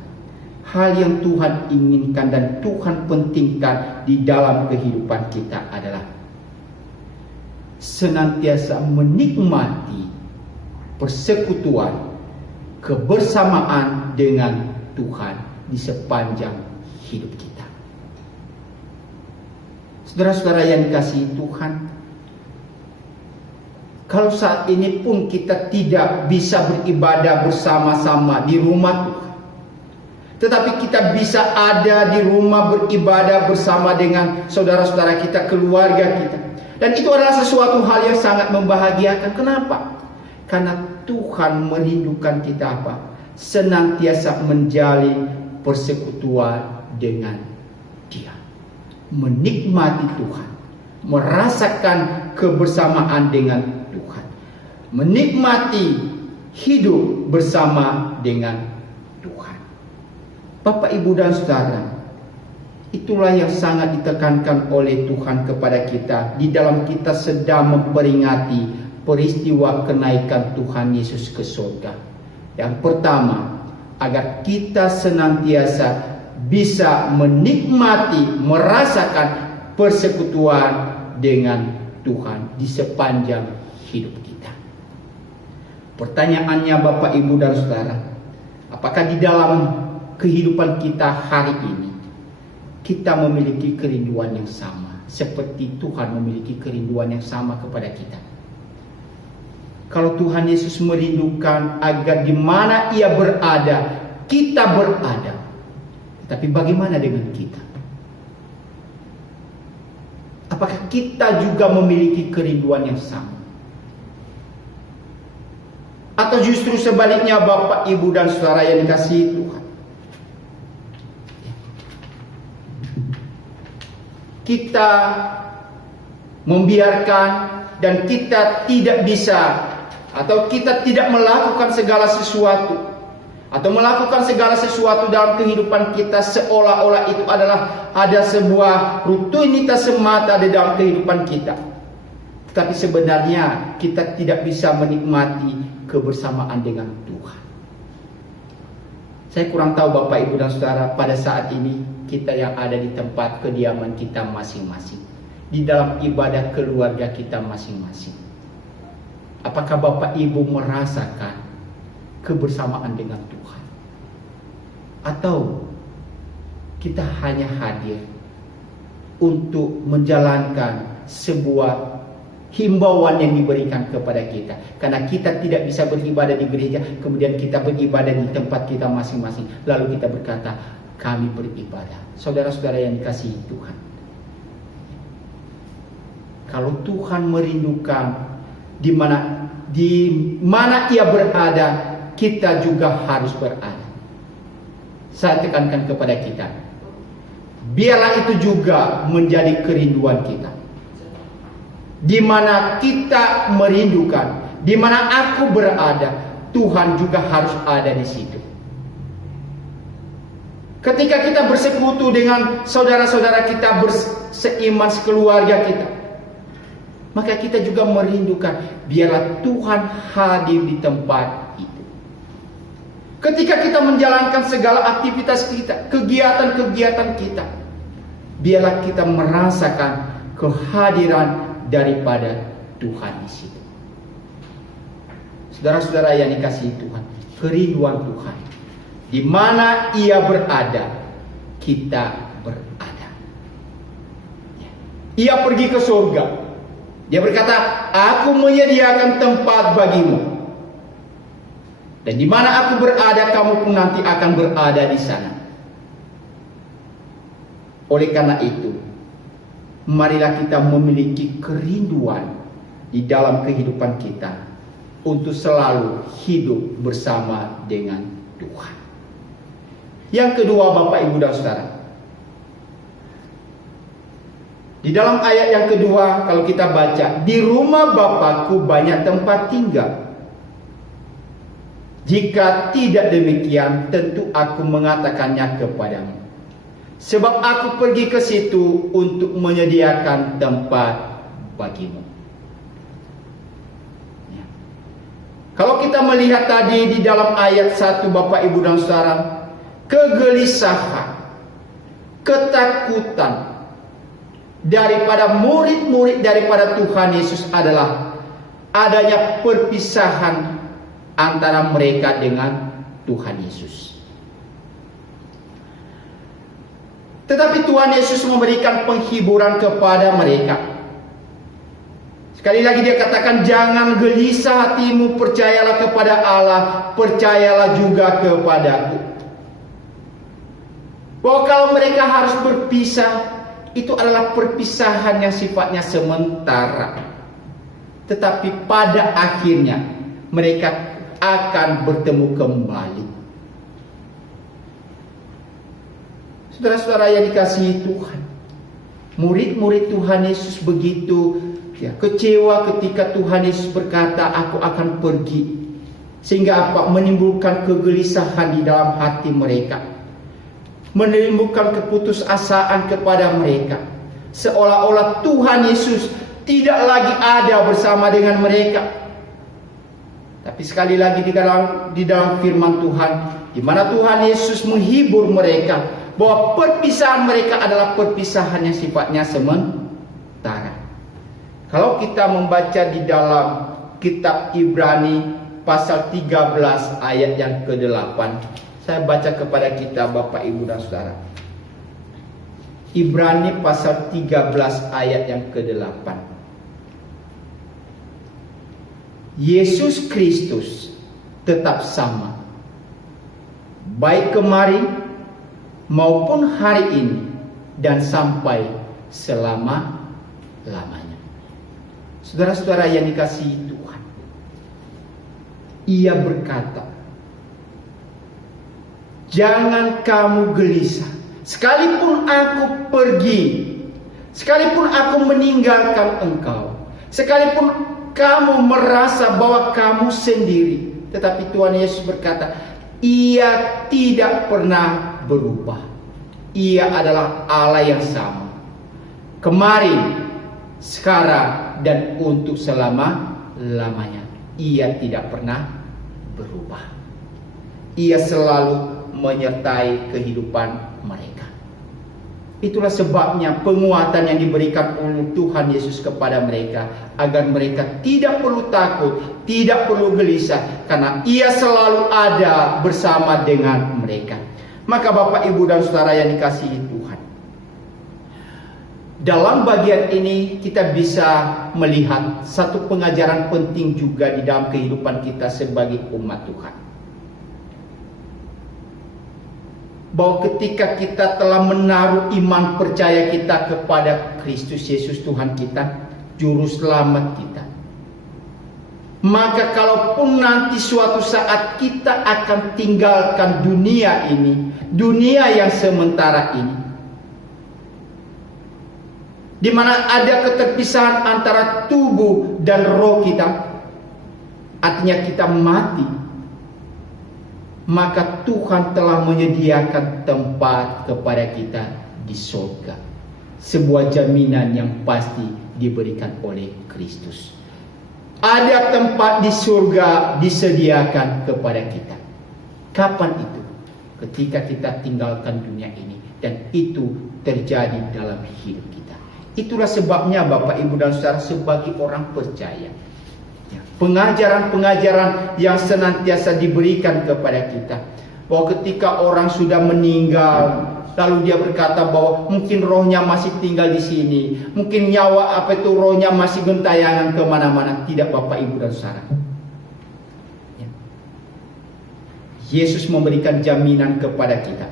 hal yang Tuhan inginkan dan Tuhan pentingkan di dalam kehidupan kita adalah senantiasa menikmati persekutuan, kebersamaan dengan Tuhan di sepanjang hidup kita. Saudara-saudara yang dikasihi Tuhan, kalau saat ini pun kita tidak bisa beribadah bersama-sama di rumah Tuhan, tetapi kita bisa ada di rumah beribadah bersama dengan saudara-saudara kita, keluarga kita. Dan itu adalah sesuatu hal yang sangat membahagiakan. Kenapa? Karena Tuhan merindukan kita apa? Senantiasa menjalin persekutuan dengan Dia. Menikmati Tuhan. Merasakan kebersamaan dengan Tuhan. Menikmati hidup bersama dengan Tuhan. Bapak, Ibu dan Saudara, itulah yang sangat ditekankan oleh Tuhan kepada kita di dalam kita sedang memperingati peristiwa kenaikan Tuhan Yesus ke surga. Yang pertama, agar kita senantiasa bisa menikmati, merasakan persekutuan dengan Tuhan di sepanjang hidup kita. Pertanyaannya Bapak, Ibu dan Saudara, apakah di dalam kehidupan kita hari ini kita memiliki kerinduan yang sama seperti Tuhan memiliki kerinduan yang sama kepada kita? Kalau Tuhan Yesus merindukan agar di mana Ia berada, kita berada. Tapi bagaimana dengan kita? Apakah kita juga memiliki kerinduan yang sama? Atau justru sebaliknya Bapak, Ibu dan Saudara yang dikasihi Tuhan, kita membiarkan dan kita tidak bisa atau kita tidak melakukan segala sesuatu atau melakukan segala sesuatu dalam kehidupan kita seolah-olah itu adalah ada sebuah rutinitas semata di dalam kehidupan kita. Tetapi sebenarnya kita tidak bisa menikmati kebersamaan dengan Tuhan. Saya kurang tahu Bapak, Ibu, dan Saudara, pada saat ini kita yang ada di tempat kediaman kita masing-masing, di dalam ibadah keluarga kita masing-masing, apakah Bapak Ibu merasakan kebersamaan dengan Tuhan? Atau kita hanya hadir untuk menjalankan sebuah himbauan yang diberikan kepada kita? Karena kita tidak bisa beribadah di gereja, kemudian kita beribadah di tempat kita masing-masing, lalu kita berkata, kami beribadah. Saudara-saudara yang dikasihi Tuhan, kalau Tuhan merindukan di mana Ia berada, kita juga harus berada. Saya tekankan kepada kita, biarlah itu juga menjadi kerinduan kita. Di mana kita merindukan, di mana aku berada, Tuhan juga harus ada di situ. Ketika kita bersekutu dengan saudara-saudara kita seiman sekeluarga kita, maka kita juga merindukan biarlah Tuhan hadir di tempat itu. Ketika kita menjalankan segala aktivitas kita, kegiatan-kegiatan kita, biarlah kita merasakan kehadiran daripada Tuhan di situ. Saudara-saudara yang dikasihi Tuhan, kerinduan Tuhan, di mana Ia berada, kita berada. Ia pergi ke surga. Dia berkata, aku menyediakan tempat bagimu. Dan di mana aku berada, kamu pun nanti akan berada di sana. Oleh karena itu, marilah kita memiliki kerinduan di dalam kehidupan kita untuk selalu hidup bersama dengan Tuhan. Yang kedua, Bapak, Ibu, dan Saudara, di dalam ayat yang kedua, kalau kita baca, di rumah Bapakku banyak tempat tinggal. Jika tidak demikian, tentu aku mengatakannya kepadamu. Sebab aku pergi ke situ untuk menyediakan tempat bagimu. Ya. Kalau kita melihat tadi di dalam ayat 1, Bapak, Ibu, dan Saudara, kegelisahan, ketakutan daripada murid-murid daripada Tuhan Yesus adalah adanya perpisahan antara mereka dengan Tuhan Yesus. Tetapi Tuhan Yesus memberikan penghiburan kepada mereka. Sekali lagi dia katakan, jangan gelisah hatimu, percayalah kepada Allah, percayalah juga kepadaku. Bahwa kalau mereka harus berpisah, itu adalah perpisahan yang sifatnya sementara. Tetapi pada akhirnya mereka akan bertemu kembali. Saudara-saudara yang dikasihi Tuhan, murid-murid Tuhan Yesus begitu kecewa ketika Tuhan Yesus berkata, aku akan pergi. Sehingga apa? Menimbulkan kegelisahan di dalam hati mereka, menimbulkan keputusasaan kepada mereka, seolah-olah Tuhan Yesus tidak lagi ada bersama dengan mereka. Tapi sekali lagi di dalam firman Tuhan, di mana Tuhan Yesus menghibur mereka bahwa perpisahan mereka adalah perpisahan yang sifatnya sementara. Kalau kita membaca di dalam kitab Ibrani pasal 13 ayat yang ke-8, saya baca kepada kita, Bapak, Ibu, dan Saudara. Ibrani pasal 13 ayat yang ke-8. Yesus Kristus tetap sama, baik kemarin maupun hari ini dan sampai selama-lamanya. Saudara-saudara yang dikasihi Tuhan, Ia berkata, jangan kamu gelisah. Sekalipun aku pergi, sekalipun aku meninggalkan engkau, sekalipun kamu merasa bahwa kamu sendiri, tetapi Tuhan Yesus berkata, Ia tidak pernah berubah. Ia adalah Allah yang sama, kemarin, sekarang, dan untuk selama-lamanya. Ia tidak pernah berubah. Ia selalu menyertai kehidupan mereka. Itulah sebabnya penguatan yang diberikan oleh Tuhan Yesus kepada mereka, agar mereka tidak perlu takut, tidak perlu gelisah, karena Ia selalu ada bersama dengan mereka. Maka Bapak, Ibu, dan Saudara yang dikasihi Tuhan, dalam bagian ini kita bisa melihat satu pengajaran penting juga di dalam kehidupan kita sebagai umat Tuhan. Bahwa ketika kita telah menaruh iman percaya kita kepada Kristus Yesus Tuhan kita, Juru Selamat kita, maka kalaupun nanti suatu saat kita akan tinggalkan dunia ini, dunia yang sementara ini, di mana ada keterpisahan antara tubuh dan roh kita, artinya kita mati, maka Tuhan telah menyediakan tempat kepada kita di surga. Sebuah jaminan yang pasti diberikan oleh Kristus. Ada tempat di surga disediakan kepada kita. Kapan itu? Ketika kita tinggalkan dunia ini, dan itu terjadi dalam hidup kita. Itulah sebabnya Bapak, Ibu, dan Saudara, sebagai orang percaya, pengajaran-pengajaran yang senantiasa diberikan kepada kita, bahwa ketika orang sudah meninggal, lalu dia berkata bahwa mungkin rohnya masih tinggal di sini, mungkin nyawa rohnya masih gentayangan kemana-mana. Tidak, Bapak, Ibu, dan Saudara. Yesus memberikan jaminan kepada kita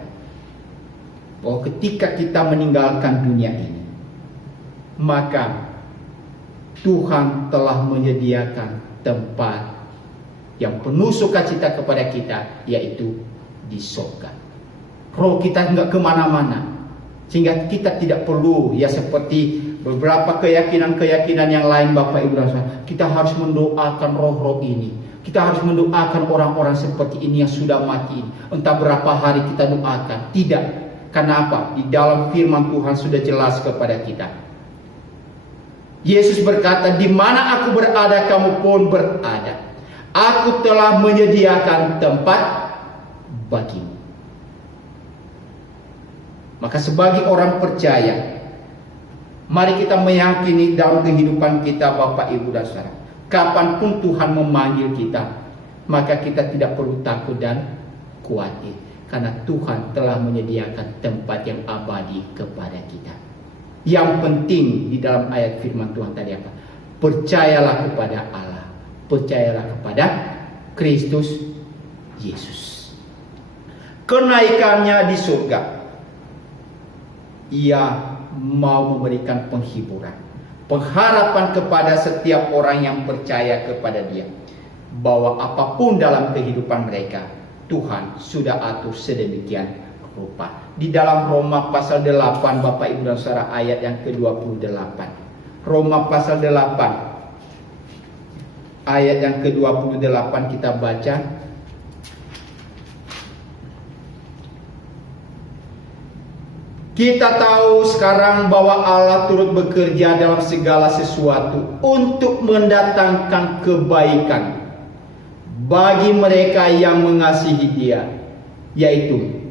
bahwa ketika kita meninggalkan dunia ini, maka Tuhan telah menyediakan tempat yang penuh sukacita kepada kita, yaitu di surga. Roh kita enggak kemana-mana, sehingga kita tidak perlu seperti beberapa keyakinan-keyakinan yang lain, Bapak, Ibu, dan Saudara, kita harus mendoakan roh-roh ini. Kita harus mendoakan orang-orang seperti ini yang sudah mati. Entah berapa hari kita doakan. Tidak. Karena apa? Di dalam firman Tuhan sudah jelas kepada kita. Yesus berkata, di mana aku berada, kamu pun berada. Aku telah menyediakan tempat bagimu. Maka sebagai orang percaya, mari kita meyakini dalam kehidupan kita, Bapak, Ibu, dan Saudara, kapanpun Tuhan memanggil kita, maka kita tidak perlu takut dan khawatir, karena Tuhan telah menyediakan tempat yang abadi kepada kita. Yang penting di dalam ayat firman Tuhan tadi apa? Percayalah kepada Allah, percayalah kepada Kristus Yesus. Kenaikannya di surga, Ia mau memberikan penghiburan, pengharapan kepada setiap orang yang percaya kepada Dia, bahwa apapun dalam kehidupan mereka, Tuhan sudah atur sedemikian rupa. Di dalam Roma pasal 8, Bapak, Ibu, dan Saudara, ayat yang ke-28. Roma pasal 8 ayat yang ke-28 kita baca. Kita tahu sekarang bahwa Allah turut bekerja dalam segala sesuatu untuk mendatangkan kebaikan bagi mereka yang mengasihi Dia, yaitu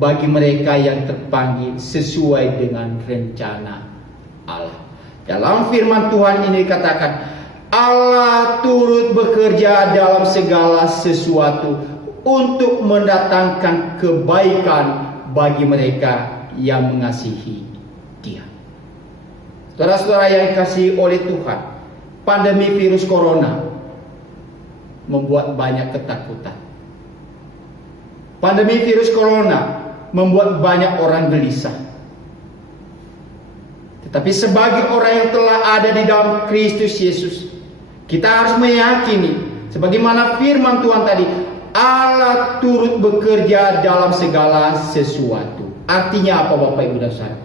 bagi mereka yang terpanggil sesuai dengan rencana Allah. Dalam firman Tuhan ini dikatakan, Allah turut bekerja dalam segala sesuatu untuk mendatangkan kebaikan bagi mereka yang mengasihi Dia. Saudara-saudara yang dikasihi oleh Tuhan, pandemi virus corona membuat banyak ketakutan. Pandemi virus corona membuat banyak orang gelisah. Tetapi sebagai orang yang telah ada di dalam Kristus Yesus, kita harus meyakini, sebagaimana firman Tuhan tadi, Allah turut bekerja dalam segala sesuatu. Artinya apa, Bapak, Ibu, dan Saudara?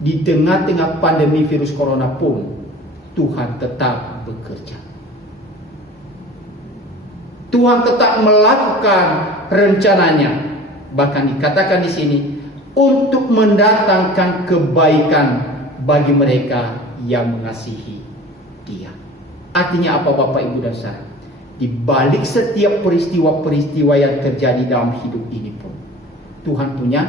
Di tengah-tengah pandemi virus corona pun Tuhan tetap bekerja. Tuhan tetap melakukan rencananya. Bahkan dikatakan di sini untuk mendatangkan kebaikan bagi mereka yang mengasihi Dia. Artinya apa Bapak Ibu dan Saudara? Di balik setiap peristiwa-peristiwa yang terjadi dalam hidup ini pun, Tuhan punya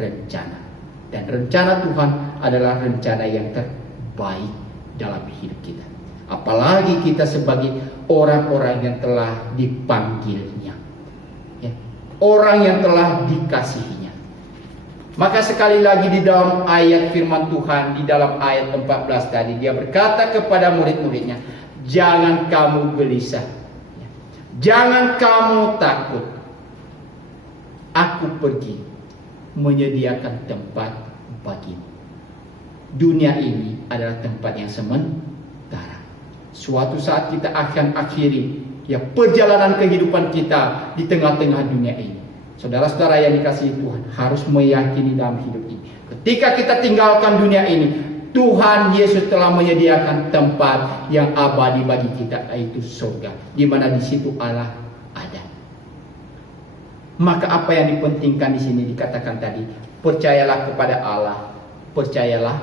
rencana. Dan rencana Tuhan adalah rencana yang terbaik dalam hidup kita. Apalagi kita sebagai orang-orang yang telah dipanggilnya, ya, orang yang telah dikasihinya. Maka sekali lagi di dalam ayat firman Tuhan, di dalam ayat 14 tadi, Dia berkata kepada murid-muridnya, jangan kamu gelisah, jangan kamu takut. Aku pergi menyediakan tempat bagimu. Dunia ini adalah tempat yang sementara. Suatu saat kita akan akhiri ya perjalanan kehidupan kita di tengah-tengah dunia ini. Saudara-saudara yang dikasihi Tuhan, harus meyakini dalam hidup ini, ketika kita tinggalkan dunia ini, Tuhan Yesus telah menyediakan tempat yang abadi bagi kita, yaitu surga, di mana di situ Allah ada. Maka apa yang dipentingkan di sini dikatakan tadi, percayalah kepada Allah, percayalah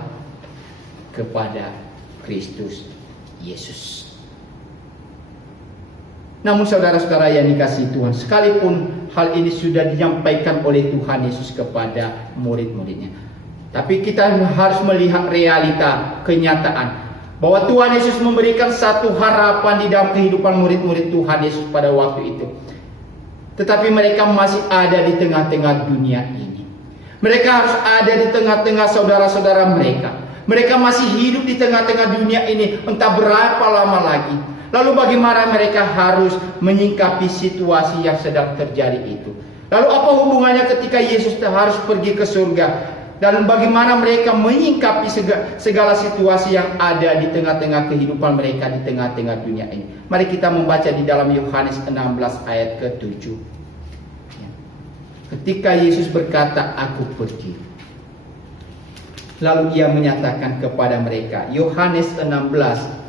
kepada Kristus Yesus. Namun saudara-saudara yang dikasihi Tuhan, sekalipun hal ini sudah menyampaikan oleh Tuhan Yesus kepada murid-muridnya, tapi kita harus melihat realita, kenyataan, bahwa Tuhan Yesus memberikan satu harapan di dalam kehidupan murid-murid Tuhan Yesus pada waktu itu. Tetapi mereka masih ada di tengah-tengah dunia ini. Mereka harus ada di tengah-tengah saudara-saudara mereka. Mereka masih hidup di tengah-tengah dunia ini entah berapa lama lagi. Lalu bagaimana mereka harus menyikapi situasi yang sedang terjadi itu? Lalu apa hubungannya ketika Yesus harus pergi ke surga? Dan bagaimana mereka menyikapi segala situasi yang ada di tengah-tengah kehidupan mereka di tengah-tengah dunia ini? Mari kita membaca di dalam Yohanes 16 ayat ke-7. Ketika Yesus berkata, aku pergi, lalu Ia menyatakan kepada mereka, Yohanes 16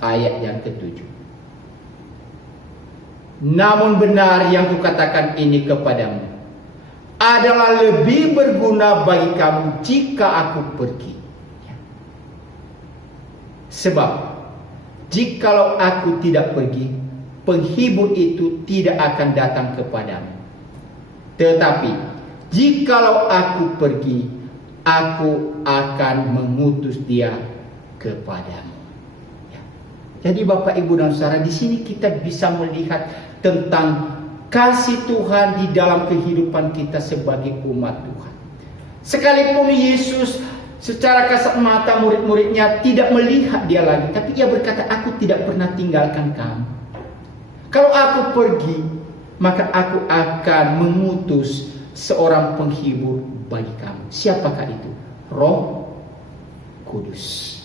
ayat yang ke-7. Namun benar yang kukatakan ini kepadamu adalah lebih berguna bagi kamu jika aku pergi. Sebab jikalau aku tidak pergi, penghibur itu tidak akan datang kepadamu. Tetapi jikalau aku pergi, aku akan mengutus dia kepadamu. Jadi Bapak Ibu dan Saudara, di sini kita bisa melihat tentang kasih Tuhan di dalam kehidupan kita sebagai umat Tuhan. Sekalipun Yesus secara kasat mata murid-muridnya tidak melihat dia lagi, tapi Ia berkata, aku tidak pernah tinggalkan kamu. Kalau aku pergi, maka aku akan mengutus seorang penghibur bagi kamu. Siapakah itu? Roh Kudus.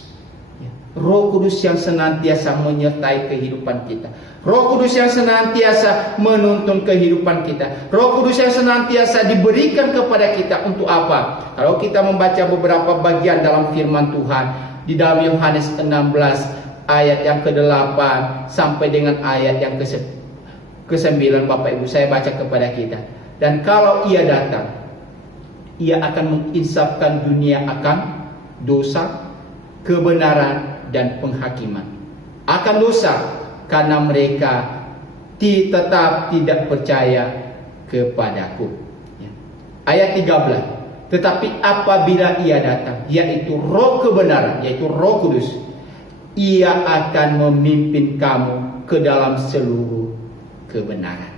Roh Kudus yang senantiasa menyertai kehidupan kita. Roh Kudus yang senantiasa menuntun kehidupan kita. Roh Kudus yang senantiasa diberikan kepada kita untuk apa? Kalau kita membaca beberapa bagian dalam firman Tuhan di dalam Yohanes 16 ayat yang ke-8 sampai dengan ayat yang ke-9, Bapak Ibu, saya baca kepada kita. Dan kalau Ia datang, Ia akan menginsafkan dunia akan dosa, kebenaran, dan penghakiman. Akan dosa karena mereka tetap tidak percaya kepadaku. Ayat 13. Tetapi apabila Ia datang, yaitu Roh kebenaran, yaitu Roh Kudus, Ia akan memimpin kamu ke dalam seluruh kebenaran.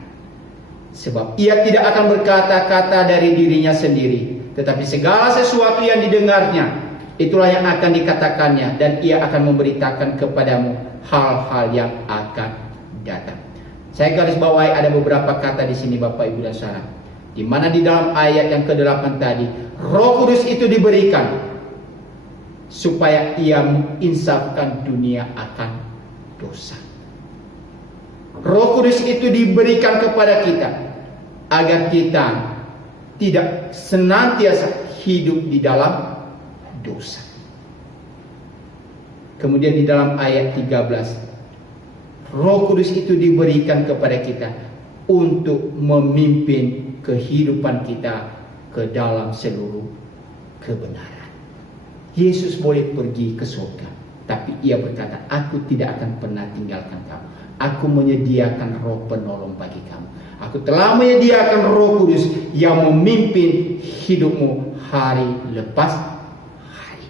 Sebab Ia tidak akan berkata-kata dari dirinya sendiri, tetapi segala sesuatu yang didengarnya, itulah yang akan dikatakannya, dan Ia akan memberitakan kepadamu hal-hal yang akan datang. Saya garis bawahi ada beberapa kata di sini Bapak Ibu dan Saudara, di mana di dalam ayat yang ke-8 tadi, Roh Kudus itu diberikan supaya Ia menginsafkan dunia akan dosa. Roh Kudus itu diberikan kepada kita agar kita tidak senantiasa hidup di dalam dosa. Kemudian di dalam ayat 13, Roh Kudus itu diberikan kepada kita untuk memimpin kehidupan kita ke dalam seluruh kebenaran. Yesus boleh pergi ke surga, tapi ia berkata, aku tidak akan pernah tinggalkan kamu. Aku menyediakan roh penolong bagi kamu. Aku telah menyediakan Roh Kudus yang memimpin hidupmu hari lepas hari.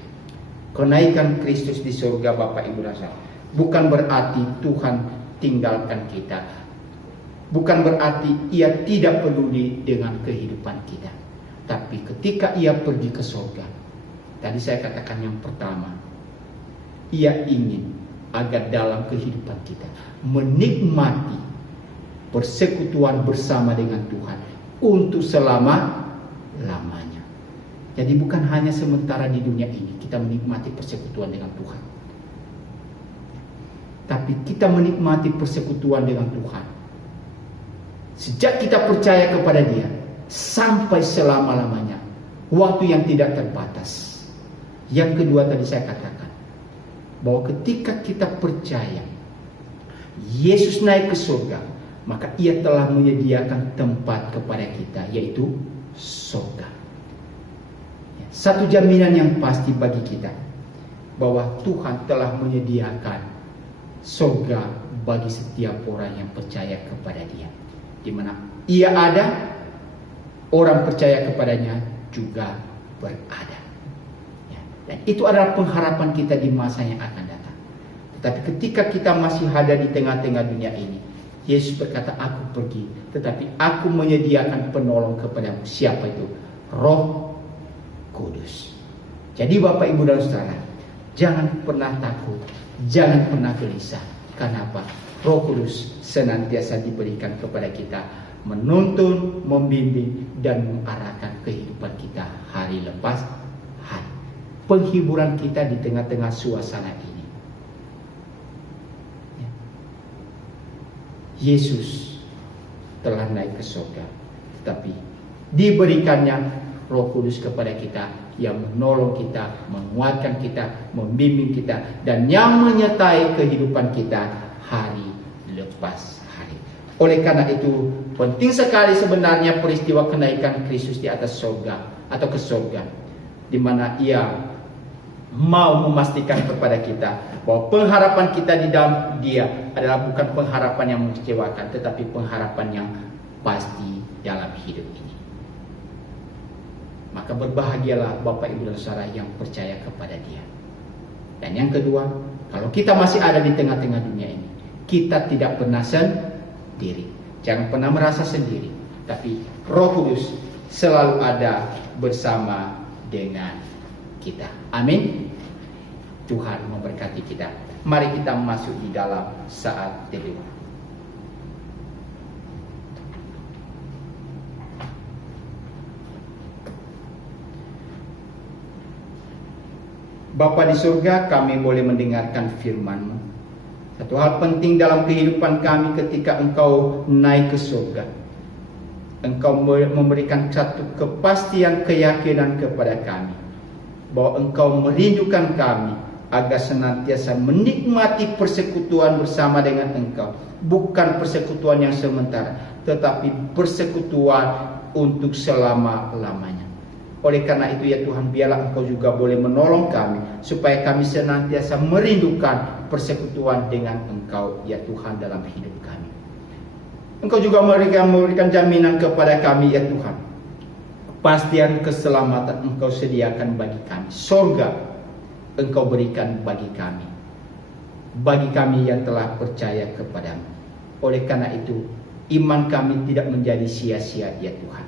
Kenaikan Kristus di surga, Bapak Ibu dan Saudara, bukan berarti Tuhan tinggalkan kita. Bukan berarti ia tidak peduli dengan kehidupan kita. Tapi ketika ia pergi ke surga, tadi saya katakan yang pertama, ia ingin agar dalam kehidupan kita menikmati persekutuan bersama dengan Tuhan untuk selama-lamanya. Jadi bukan hanya sementara di dunia ini kita menikmati persekutuan dengan Tuhan, tapi kita menikmati persekutuan dengan Tuhan sejak kita percaya kepada Dia sampai selama-lamanya, waktu yang tidak terbatas. Yang kedua tadi saya katakan bahwa ketika kita percaya Yesus naik ke surga, maka ia telah menyediakan tempat kepada kita, yaitu surga. Satu jaminan yang pasti bagi kita bahwa Tuhan telah menyediakan surga bagi setiap orang yang percaya kepada Dia. Di mana ia ada, orang percaya kepadanya juga berada. Dan itu adalah pengharapan kita di masa yang akan datang. Tetapi ketika kita masih ada di tengah-tengah dunia ini, Yesus berkata, aku pergi, tetapi aku menyediakan penolong kepadamu. Siapa itu? Roh Kudus. Jadi Bapak, Ibu dan Saudara, jangan pernah takut, jangan pernah gelisah. Kenapa? Roh Kudus senantiasa diberikan kepada kita, menuntun, membimbing, dan mengarahkan kehidupan kita hari lepas hari. Penghiburan kita di tengah-tengah suasana ini. Yesus telah naik ke surga, tetapi diberikannya Roh Kudus kepada kita yang menolong kita, menguatkan kita, membimbing kita, dan yang menyertai kehidupan kita hari lepas hari. Oleh karena itu, penting sekali sebenarnya peristiwa kenaikan Kristus di atas surga atau ke surga, di mana ia mau memastikan kepada kita bahwa pengharapan kita di dalam Dia adalah bukan pengharapan yang mengecewakan, tetapi pengharapan yang pasti dalam hidup ini. Maka berbahagialah Bapak, Ibu dan Saudara yang percaya kepada Dia. Dan yang kedua, kalau kita masih ada di tengah-tengah dunia ini, kita tidak pernah sendiri. Jangan pernah merasa sendiri, tapi Roh Kudus selalu ada bersama dengan kita. Amin. Tuhan memberkati kita. Mari kita masuk di dalam saat teduh. Bapa di surga, kami boleh mendengarkan firman-Mu. Satu hal penting dalam kehidupan kami ketika Engkau naik ke surga, Engkau memberikan satu kepastian, keyakinan kepada kami bahwa Engkau merindukan kami agar senantiasa menikmati persekutuan bersama dengan Engkau. Bukan persekutuan yang sementara, tetapi persekutuan untuk selama-lamanya. Oleh karena itu ya Tuhan, biarlah Engkau juga boleh menolong kami, supaya kami senantiasa merindukan persekutuan dengan Engkau ya Tuhan dalam hidup kami. Engkau juga memberikan jaminan kepada kami ya Tuhan, kepastian keselamatan Engkau sediakan bagi kami. Surga Engkau berikan bagi kami yang telah percaya kepadamu. Oleh karena itu, iman kami tidak menjadi sia-sia ya Tuhan.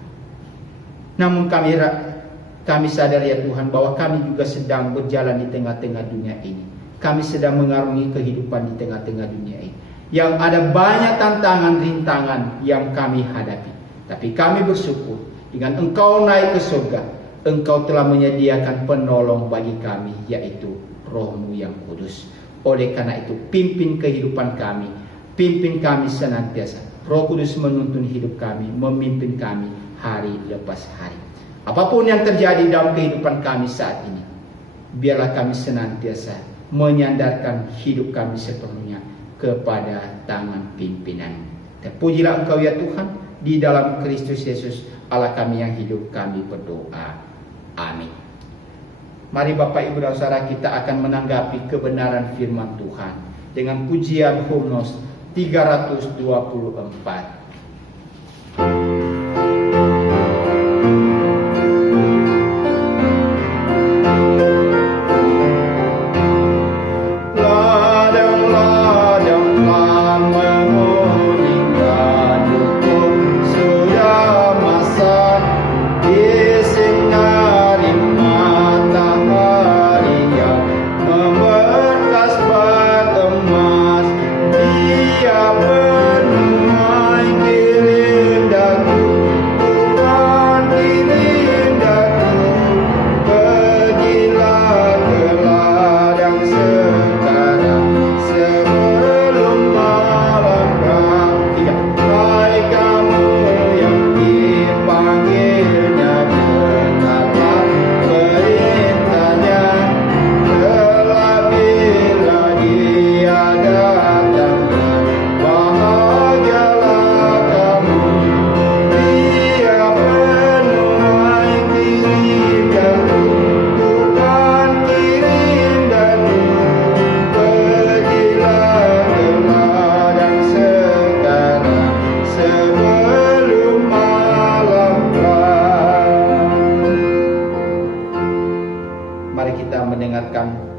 Namun kami sadar ya Tuhan bahwa kami juga sedang berjalan di tengah-tengah dunia ini. Kami sedang mengarungi kehidupan di tengah-tengah dunia ini, yang ada banyak tantangan, rintangan yang kami hadapi. Tapi kami bersyukur dengan Engkau naik ke surga, Engkau telah menyediakan penolong bagi kami, yaitu Roh-Mu yang kudus. Oleh karena itu, pimpin kehidupan kami, pimpin kami senantiasa. Roh Kudus menuntun hidup kami, memimpin kami hari lepas hari. Apapun yang terjadi dalam kehidupan kami saat ini, biarlah kami senantiasa menyandarkan hidup kami sepenuhnya kepada tangan pimpinan tepat. Terpujilah Engkau ya Tuhan, di dalam Kristus Yesus Allah kami yang hidup kami berdoa. Amin. Mari Bapak Ibu dan Saudara, kita akan menanggapi kebenaran firman Tuhan dengan pujian Hymnos 324.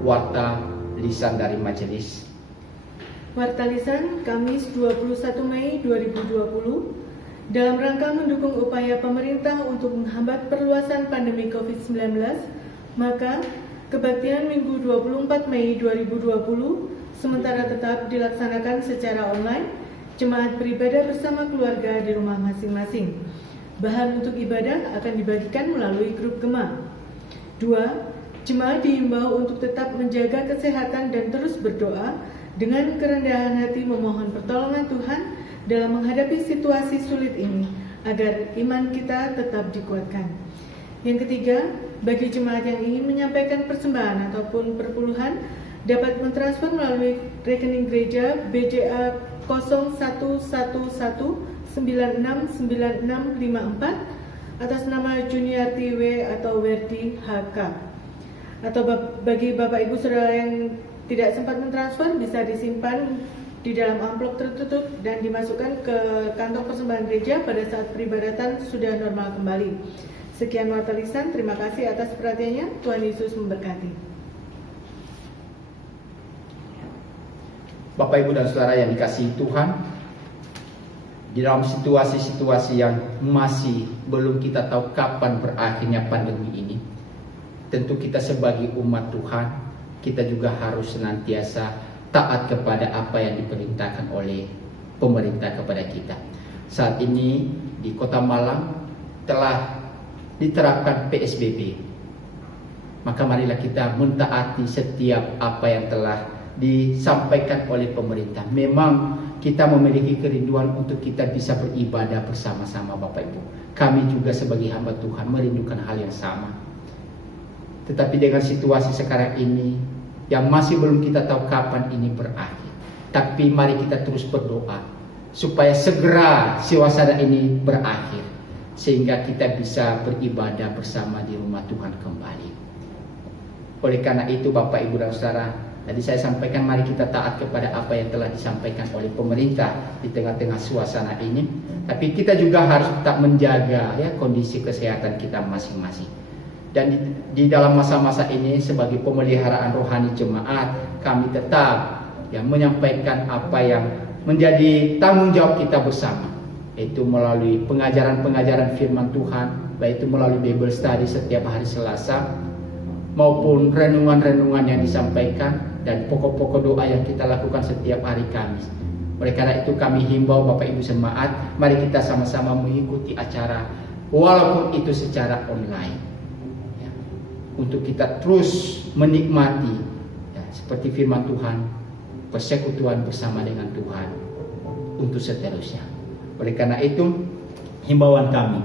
Warta lisan dari majelis. Warta lisan Kamis 21 Mei 2020 dalam rangka mendukung upaya pemerintah untuk menghambat perluasan pandemi COVID-19, maka kebaktian Minggu 24 Mei 2020 sementara tetap dilaksanakan secara online. Jemaat beribadah bersama keluarga di rumah masing-masing. Bahan untuk ibadah akan dibagikan melalui grup Gema. 2. Jemaat diimbau untuk tetap menjaga kesehatan dan terus berdoa dengan kerendahan hati memohon pertolongan Tuhan dalam menghadapi situasi sulit ini agar iman kita tetap dikuatkan. Yang ketiga, bagi jemaat yang ingin menyampaikan persembahan ataupun perpuluhan dapat mentransfer melalui rekening gereja BCA 0111969654 atas nama Juniarti W atau Werdi HK. Atau bagi Bapak Ibu Saudara yang tidak sempat mentransfer, bisa disimpan di dalam amplop tertutup dan dimasukkan ke kantong persembahan gereja pada saat peribadatan sudah normal kembali. Sekian warta lisan, terima kasih atas perhatiannya. Tuhan Yesus memberkati. Bapak Ibu dan Saudara yang dikasihi Tuhan, di dalam situasi-situasi yang masih belum kita tahu kapan berakhirnya pandemi ini, tentu kita sebagai umat Tuhan, kita juga harus senantiasa taat kepada apa yang diperintahkan oleh pemerintah kepada kita. Saat ini di Kota Malang telah diterapkan PSBB. Maka marilah kita mentaati setiap apa yang telah disampaikan oleh pemerintah. Memang kita memiliki kerinduan untuk kita bisa beribadah bersama-sama Bapak Ibu. Kami juga sebagai hamba Tuhan merindukan hal yang sama. Tetapi dengan situasi sekarang ini yang masih belum kita tahu kapan ini berakhir, tapi mari kita terus berdoa supaya segera suasana ini berakhir, sehingga kita bisa beribadah bersama di rumah Tuhan kembali. Oleh karena itu Bapak Ibu dan Saudara, tadi saya sampaikan mari kita taat kepada apa yang telah disampaikan oleh pemerintah di tengah-tengah suasana ini. Tapi kita juga harus tetap menjaga kondisi kesehatan kita masing-masing. Dan di dalam masa-masa ini sebagai pemeliharaan rohani jemaat, kami tetap menyampaikan apa yang menjadi tanggung jawab kita bersama, yaitu melalui pengajaran-pengajaran firman Tuhan, baik itu melalui Bible Study setiap hari Selasa, maupun renungan-renungan yang disampaikan dan pokok-pokok doa yang kita lakukan setiap hari Kamis. Oleh karena itu kami himbau Bapak Ibu jemaat, mari kita sama-sama mengikuti acara walaupun itu secara online. Untuk kita terus menikmati seperti firman Tuhan, persekutuan bersama dengan Tuhan untuk seterusnya. Oleh karena itu himbauan kami,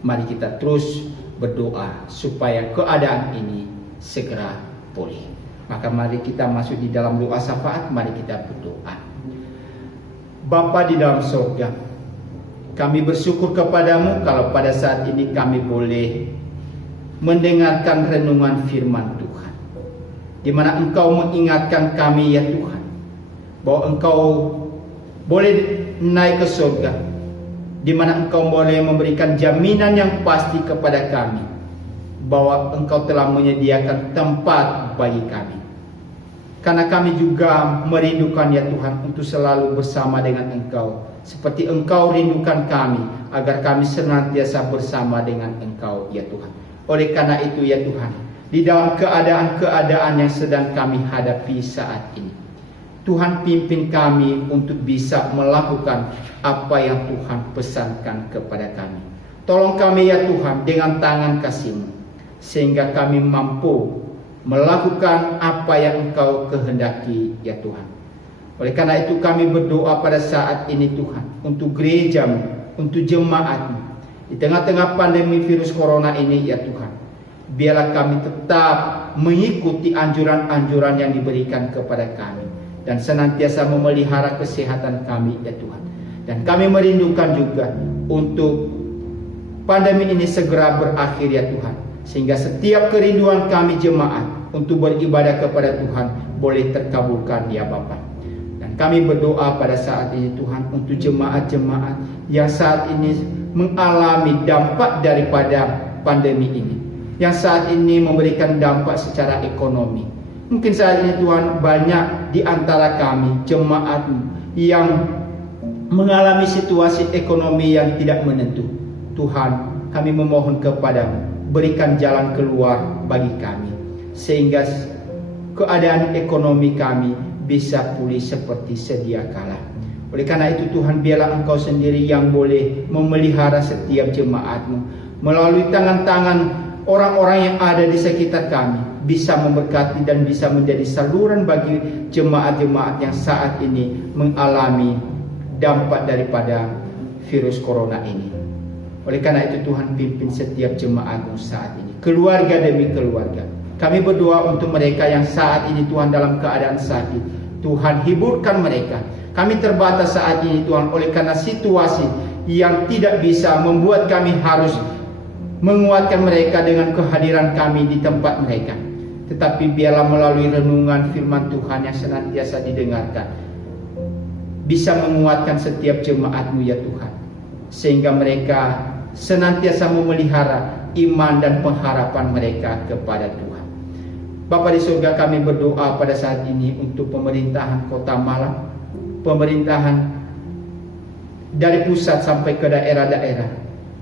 mari kita terus berdoa supaya keadaan ini segera pulih. Maka mari kita masuk di dalam doa syafaat, mari kita berdoa. Bapa di dalam surga, kami bersyukur kepadamu kalau pada saat ini kami boleh mendengarkan renungan firman Tuhan, di mana Engkau mengingatkan kami ya Tuhan, bahwa Engkau boleh naik ke surga, di mana Engkau boleh memberikan jaminan yang pasti kepada kami, bahwa Engkau telah menyediakan tempat bagi kami. Karena kami juga merindukan ya Tuhan untuk selalu bersama dengan Engkau, seperti Engkau rindukan kami, agar kami senantiasa bersama dengan Engkau ya Tuhan. Oleh karena itu ya Tuhan, di dalam keadaan-keadaan yang sedang kami hadapi saat ini, Tuhan pimpin kami untuk bisa melakukan apa yang Tuhan pesankan kepada kami. Tolong kami ya Tuhan dengan tangan kasih-Mu, sehingga kami mampu melakukan apa yang Engkau kehendaki ya Tuhan. Oleh karena itu kami berdoa pada saat ini Tuhan, untuk gereja-Mu, untuk jemaat-Mu, di tengah-tengah pandemi virus corona ini ya Tuhan. Biarlah kami tetap mengikuti anjuran-anjuran yang diberikan kepada kami, dan senantiasa memelihara kesehatan kami ya Tuhan. Dan kami merindukan juga untuk pandemi ini segera berakhir ya Tuhan, sehingga setiap kerinduan kami jemaat untuk beribadah kepada Tuhan boleh terkabulkan ya Bapa. Dan kami berdoa pada saat ini Tuhan untuk jemaat-jemaat yang saat ini mengalami dampak daripada pandemi ini, yang saat ini memberikan dampak secara ekonomi. Mungkin saat ini Tuhan, banyak di antara kami jemaat yang mengalami situasi ekonomi yang tidak menentu. Tuhan, kami memohon kepadamu, berikan jalan keluar bagi kami, sehingga keadaan ekonomi kami bisa pulih seperti sedia kala. Oleh karena itu Tuhan, biarlah Engkau sendiri yang boleh memelihara setiap jemaat-Mu, melalui tangan-tangan orang-orang yang ada di sekitar kami, bisa memberkati dan bisa menjadi saluran bagi jemaat-jemaat yang saat ini mengalami dampak daripada virus corona ini. Oleh karena itu Tuhan, pimpin setiap jemaat-Mu saat ini, keluarga demi keluarga. Kami berdoa untuk mereka yang saat ini Tuhan dalam keadaan sakit. Tuhan, hiburkan mereka. Kami terbatas saat ini Tuhan, oleh karena situasi yang tidak bisa membuat kami harus menguatkan mereka dengan kehadiran kami di tempat mereka. Tetapi biarlah melalui renungan firman Tuhan yang senantiasa didengarkan, bisa menguatkan setiap jemaat-Mu ya Tuhan, sehingga mereka senantiasa memelihara iman dan pengharapan mereka kepada Tuhan. Bapa di surga, kami berdoa pada saat ini untuk pemerintahan Kota Malang, pemerintahan dari pusat sampai ke daerah-daerah.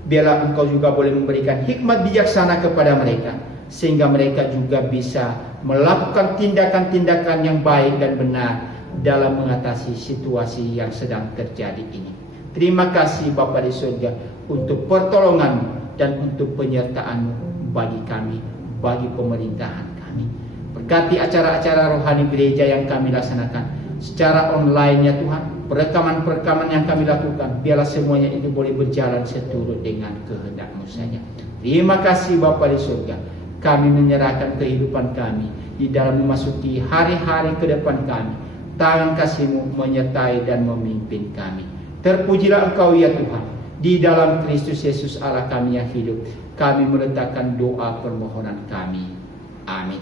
Biarlah Engkau juga boleh memberikan hikmat bijaksana kepada mereka, sehingga mereka juga bisa melakukan tindakan-tindakan yang baik dan benar dalam mengatasi situasi yang sedang terjadi ini. Terima kasih Bapa di surga untuk pertolongan dan untuk penyertaan bagi kami, bagi pemerintahan kami. Berkati acara-acara rohani gereja yang kami laksanakan secara online ya Tuhan, perekaman-perekaman yang kami lakukan, biarlah semuanya itu boleh berjalan seturut dengan kehendak-Mu saja. Terima kasih Bapa di surga. Kami menyerahkan kehidupan kami di dalam memasuki hari-hari ke depan kami. Tangan kasih-Mu menyertai dan memimpin kami. Terpujilah Engkau ya Tuhan. Di dalam Kristus Yesus Allah kami yang hidup, kami meletakkan doa permohonan kami. Amin.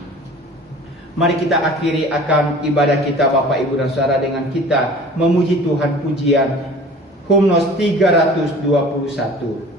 Mari kita akhiri akan ibadah kita Bapak Ibu dan Saudara dengan kita memuji Tuhan pujian Hymnos 321.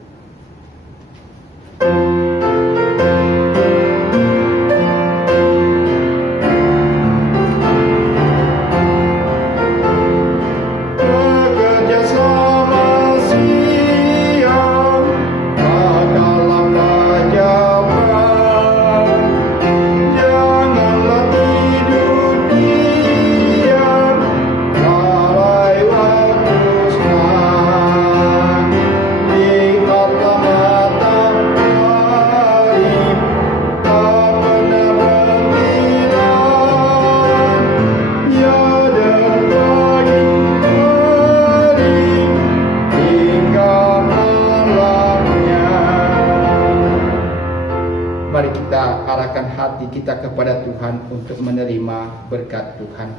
Mari kita arahkan hati kita kepada Tuhan untuk menerima berkat Tuhan.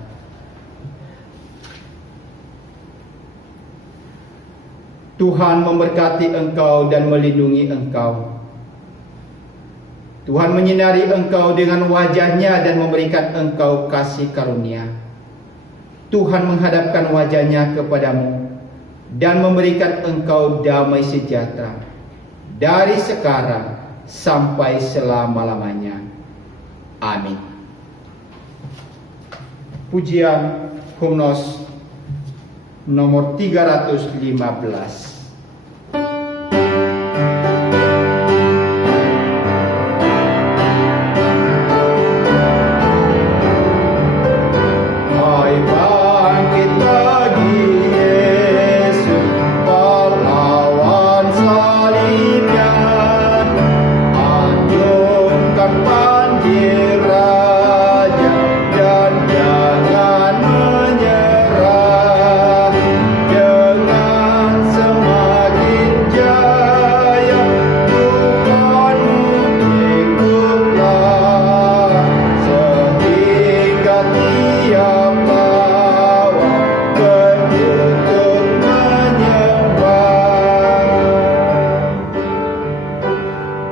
Tuhan memberkati engkau dan melindungi engkau. Tuhan menyinari engkau dengan wajah-Nya dan memberikan engkau kasih karunia. Tuhan menghadapkan wajah-Nya kepadamu dan memberikan engkau damai sejahtera dari sekarang sampai selama-lamanya. Amin. Pujian Hymnos nomor 315.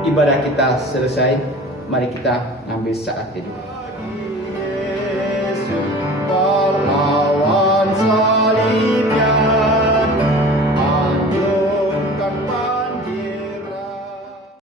Ibadah kita selesai, mari kita ambil saat ini.